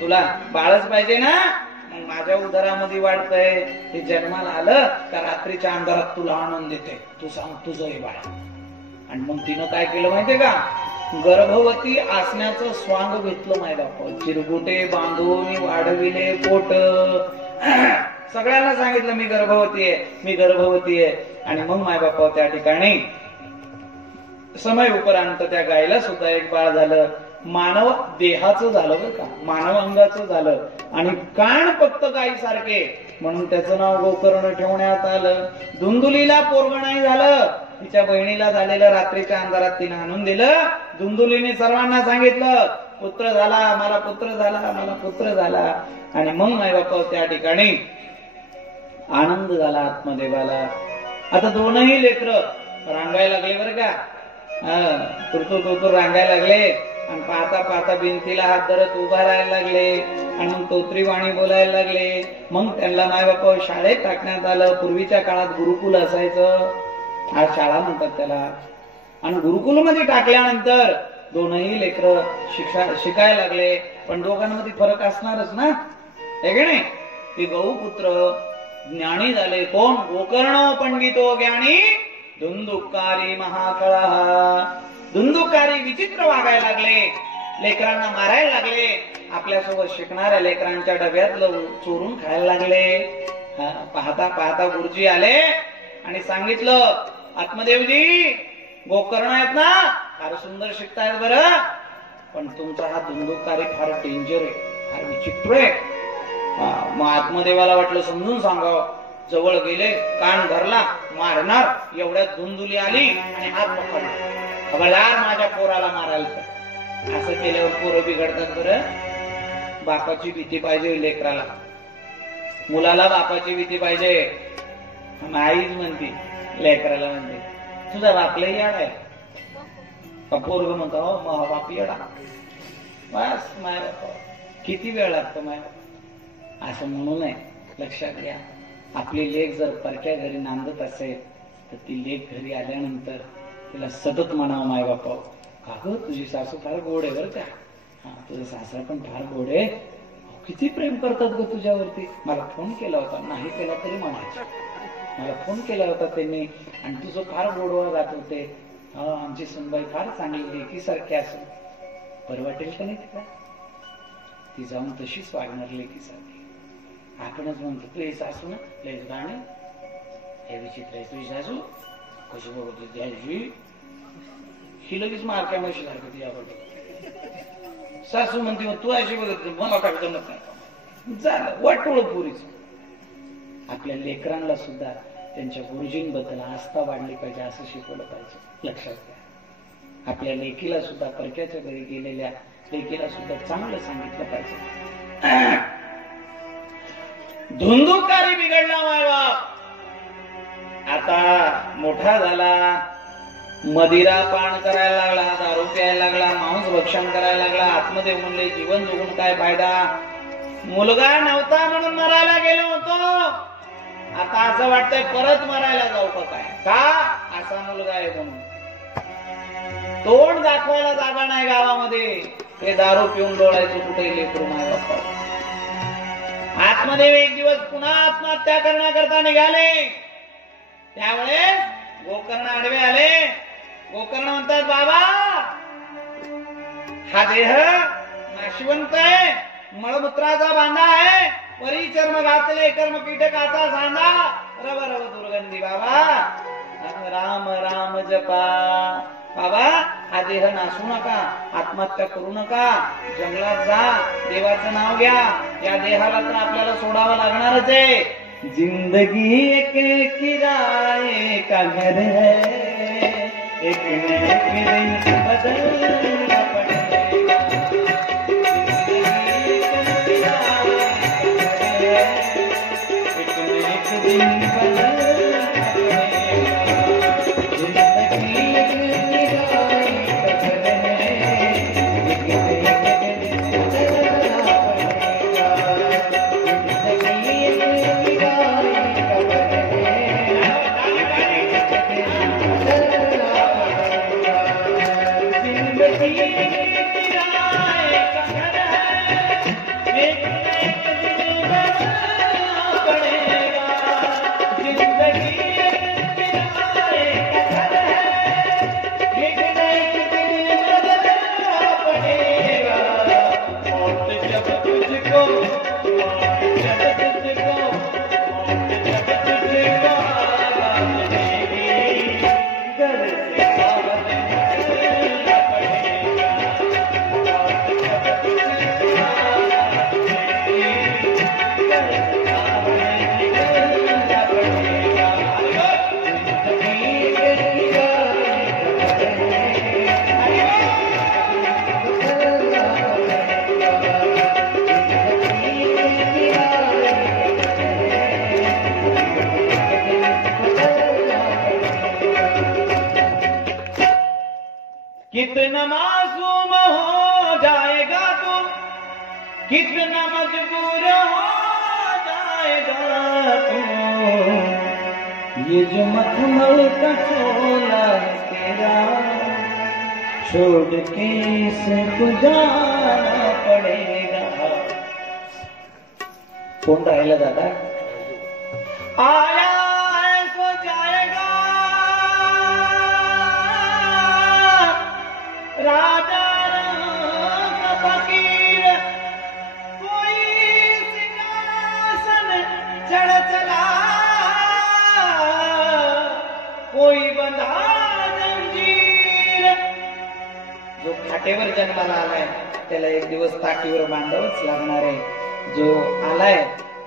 तुला बाळच पाहिजे ना, मग माझ्या उदरामध्ये वाढतंय, ते जन्माला आलं का रात्रीच्या अंधारात तुला आनंद देते, तू सांग तुझं हे बाळ. आणि मग तिनं काय केलं माहितीये का, गर्भवती असण्याचं स्वांग घेतलं माय बाप. चिरगुटे बांधून वाढविले पोट, सगळ्यांना सांगितलं मी गर्भवती आहे, मी गर्भवती आहे. आणि मग माय बाप त्या ठिकाणी समय उपरांत त्या गायला सुद्धा एक बाळ झालं. मानव देहाचं झालं बरं का, मानव अंगाचं झालं. आणि कान फक्त गायीसारखे, म्हणून त्याचं नाव गोकर्ण ठेवण्यात आलं. धुंदुलीला पोरगं नाही झालं, तिच्या बहिणीला झालेलं रात्रीच्या अंधारात तिने आणून दिलं. धुंदुलीने सर्वांना सांगितलं पुत्र झाला, मला पुत्र झाला, मला पुत्र झाला. आणि मग माय बाप त्या ठिकाणी आनंद झाला आत्मदेवाला. आता दोनही लेकरं रांगायला लागले बरं का, तुरतूर रांगायला लागले. आणि पाहता पाहता भिंतीला हात धरत उभा राहायला लागले. आणि मग तोत्री वाणी बोलायला लागले. मग त्यांना माय बापा शाळेत टाकण्यात आलं. पूर्वीच्या काळात गुरुकुल असायचं, आज शाळा म्हणतात त्याला. आणि गुरुकुलमध्ये टाकल्यानंतर दोनही लेकर शिकायला लागले. पण दोघांमध्ये फरक असणारच ना, हे की नाही. ते गौपुत्र ज्ञानी झाले. कोण? गोकर्ण पंडितो ज्ञानी धुंदुकारी महाकळा. धुंदुकारी विचित्र वागायला लागले, लेकरांना मारायला लागले, आपल्यासोबत शिकणाऱ्या लेकरांच्या डब्यातलं चोरून खायला लागले. पाहता पाहता गुरुजी आले आणि सांगितलं, आत्मदेवजी गोकर्ण आहेत ना, फार सुंदर शिकतायत बरं, पण तुमचा हा धुंदुकारी फार डेंजर आहे, फार विचित्र आहे. मग आत्मदेवाला वाटलं समजून सांगावं. जवळ गेले, कान धरला, मारणार. एवढ्यात धुंदुली आली आणि हात पकडला. खबरदार माझ्या पोराला मारायला. असं केल्यावर पोरं बिघडतात बरं. बापाची भीती पाहिजे लेकराला. मुलाला बापाची भीती पाहिजे. आईच म्हणते लेकराला म्हणते तुझा बापला याड आहे का? पोरग म्हणतो हो मग बाप येडा. बस माय बापा किती वेळ लागतो माय बाप असं म्हणू नये. लक्षात घ्या, आपली लेक जर परक्या घरी नांदत असेल तर ती लेक घरी आल्यानंतर तिला सतत म्हणावं माय बापा का ग तुझी सासू फार गोड आहे बरं का. हा तुझा सासरा पण फार गोड आहे, किती प्रेम करतात ग तुझ्यावरती. मला फोन केला होता, नाही केला तरी म्हणायचं. मला फोन केला होता त्यांनी आणि तुझं फार गोडवा जात होते. आमची सुनबाई फार चांगली लेकी सारखी असेल. बरं वाटेल का नाही तिला? ती जाऊन तशीच वागणार लेकी सारखी. आपणच म्हणतो तू हे सासू ना लयच गाणे हे विचित्र आहे तुझी सासू कशी बघत होती आजी ही लगेच मारक्या म्हशी सारखं ती आवडते. सासू म्हणते मग तू अशी बघत मला काय जमत नाही. झालं वाटोळ पुरीच. आपल्या लेकरांना सुद्धा त्यांच्या गुरुजींबद्दल आस्था वाढली पाहिजे असं शिकवलं पाहिजे. लक्षात घ्या, आपल्या लेकीला सुद्धा परक्याच्या घरी गेलेल्या लेकीला सुद्धा चांगलं सांगितलं पाहिजे. धुंदुकारी बिघडला मायबाप, आता मोठा झाला, मदिरा पान करायला लागला, दारू प्यायला लागला, मांस भक्षण करायला लागला. आतमध्ये म्हणले जीवन जगून काय फायदा. मुलगा नव्हता म्हणून मरायला गेलो होतो, आता असं वाटतंय परत मरायला जाऊ का काय. का असा मुलगा आहे म्हणून. तोंड दाखवायला जागा नाही गावामध्ये. ते दारू पिऊन डोळायचं कुठे लेकरू माय बाप्पा. आतमध्ये एक दिवस पुन्हा आत्महत्या करण्याकरता निघाले. त्यावेळेस गोकर्ण आडवे आले. गोकर्ण म्हणतात बाबा हा देह नाशिवंत आहे, मळमूत्राचा बांधा आहे, वरी चर्म घातले कर्म कीटकाचा सांधा, रव रव दुर्गंधी. बाबा राम राम जपा. बाबा हा देह नासू नका, आत्महत्या करू नका, जंगलात जा, देवाचं नाव घ्या. या देहाला तर आपल्याला सोडावं लागणारच आहे. जिंदगी एक किराए का घर है, एक न एक दिन बदलना पड़ेगा. एक न एक दिन बदलना पड़ेगा. जिंदगी कितना मासूम हो जाएगा तू, कितना मजबूर हो जाएगा तू. ये जो मखमल का चोला है तेरा, छोड़ के इसे गुजारना पड़ेगा. कोण राहिला दादा? आया है सो जाएगा, राजा रंग फकीर, कोई सिंहासन चढ़ चला, कोई बंधा जंजीर. जो खाटेवर जन्माला आलाय त्याला एक दिवस ताटीवर बांधावंच लागणार आहे. जो आलाय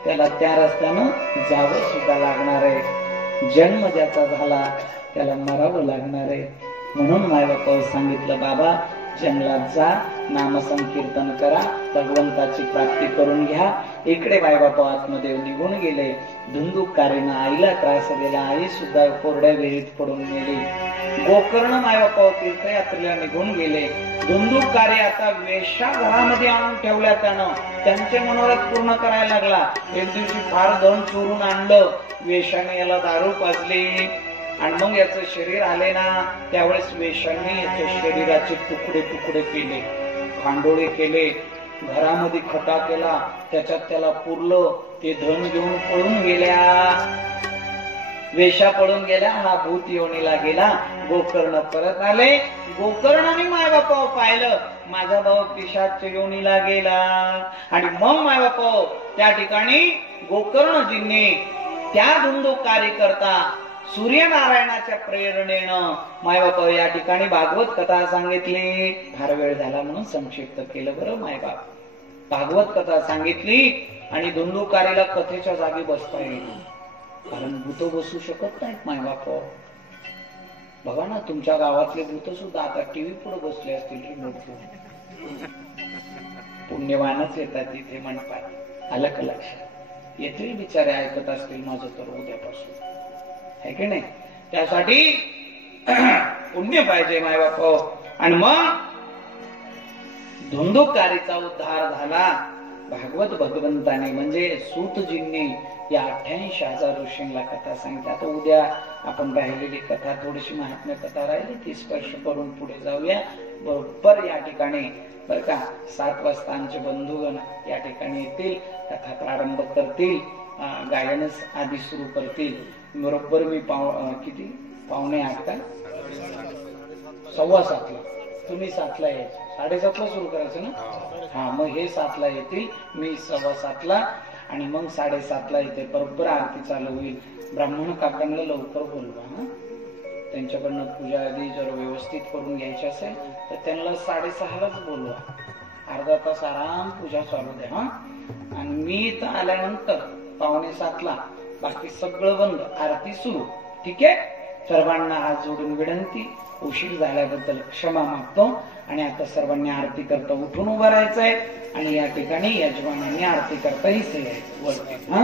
त्याला त्या रस्त्यानं जावं सुद्धा लागणार आहे. जन्म ज्याचा झाला त्याला मरावं लागणार आहे. म्हणून मायबापावर सांगितलं बाबा जंगलात जा, नामसंकीर्तन करा, भगवंताची प्राप्ती करून घ्या. इकडे मायबापा आत्मदेव निघून गेले. धुंदुकारीनं आईला त्रास दिला. आई सुद्धा कोरड्या विहिरीत पडून गेली. गोकर्ण मायबापा तीर्थयात्रेला निघून गेले. धुंदुकारी आता वेश्या घरामध्ये आणून ठेवल्या त्यानं. त्यांचे मनोरथ पूर्ण करायला लागला. एक दिवशी फार धन चोरून आणलं. वेश्याने याला दारू पाजली आणि मग याचं शरीर आले ना, त्यावेळेस वेश्याने याच्या शरीराचे तुकडे तुकडे केले, खांडोळे केले, घरामध्ये खटा केला, त्याच्यात त्याला पुरलं. ते धन घेऊन पळून गेल्या. वेश्या पळून गेल्या. हा भूत योनीला गेला. गोकर्ण परत आले. गोकर्णाने मायबापा पाहिलं, माझा भाऊ पिशाच योनीला गेला. आणि मग मायबापा त्या ठिकाणी गोकर्णजींनी त्या धुंदुकारी करता सूर्यनारायणाच्या प्रेरणेनं मायबापा या ठिकाणी भागवत कथा सांगितली. फार वेळ झाला म्हणून संक्षिप्त केलं बरं मायबाप. भागवत कथा सांगितली आणि धुंदुकारीला कथेच्या जागी बसता येईल, कारण भूत बसू शकत नाहीत मायबाप. बघा ना, तुमच्या गावातले भूत सुद्धा आता टीव्ही पुढे बसले असतील रिमोट घेऊन. पुण्यवानच येतात तिथे म्हणतात. आलं का लक्षात? येथील बिचारे ऐकत असतील माझं तर उद्यापासून, है की नाही? त्यासाठी पुण्य पाहिजे मायबाप. आणि मग धुंदुकारीचा उद्धार झाला. भागवत भगवंताने म्हणजे सूतजींनी या 88,000 ऋषींना कथा सांगितली. आता उद्या आपण राहिलेली कथा, थोडीशी महात्म्य कथा राहिली, ती स्पर्श करून पुढे जाऊया. बरोबर या ठिकाणी बर का 7 वाजता आमचे बंधुगण या ठिकाणी येतील, कथा प्रारंभ करतील, गायनच आधी सुरू करतील. बरोबर मी किती 7:45 का 7:15 तुम्ही 7ला यायचं, 7:30ला सुरू करायचं ना. हा, मग हे 7ला येतील, मी 7:15 आणि मग 7:30ला येते. बरोबर आरती चालू होईल. ब्राह्मण काकांना लवकर बोलवा. हा, त्यांच्याकडनं पूजा आधी जर व्यवस्थित करून घ्यायची असेल तर त्यांना 6:30लाच बोलवा. अर्धा तास आराम पूजा चालू द्या. हा, आणि मी इथं आल्यानंतर 6:45ला बाकी सगळं बंद, आरती सुरू. ठीक आहे? सर्वांना हात जोडून विनंती, उशीर झाल्याबद्दल क्षमा मागतो. आणि आता सर्वांनी आरती करता उठून उभं राहायचंय आणि या ठिकाणी यजमानांनी आरती करता इथे यायचं वरती. हा,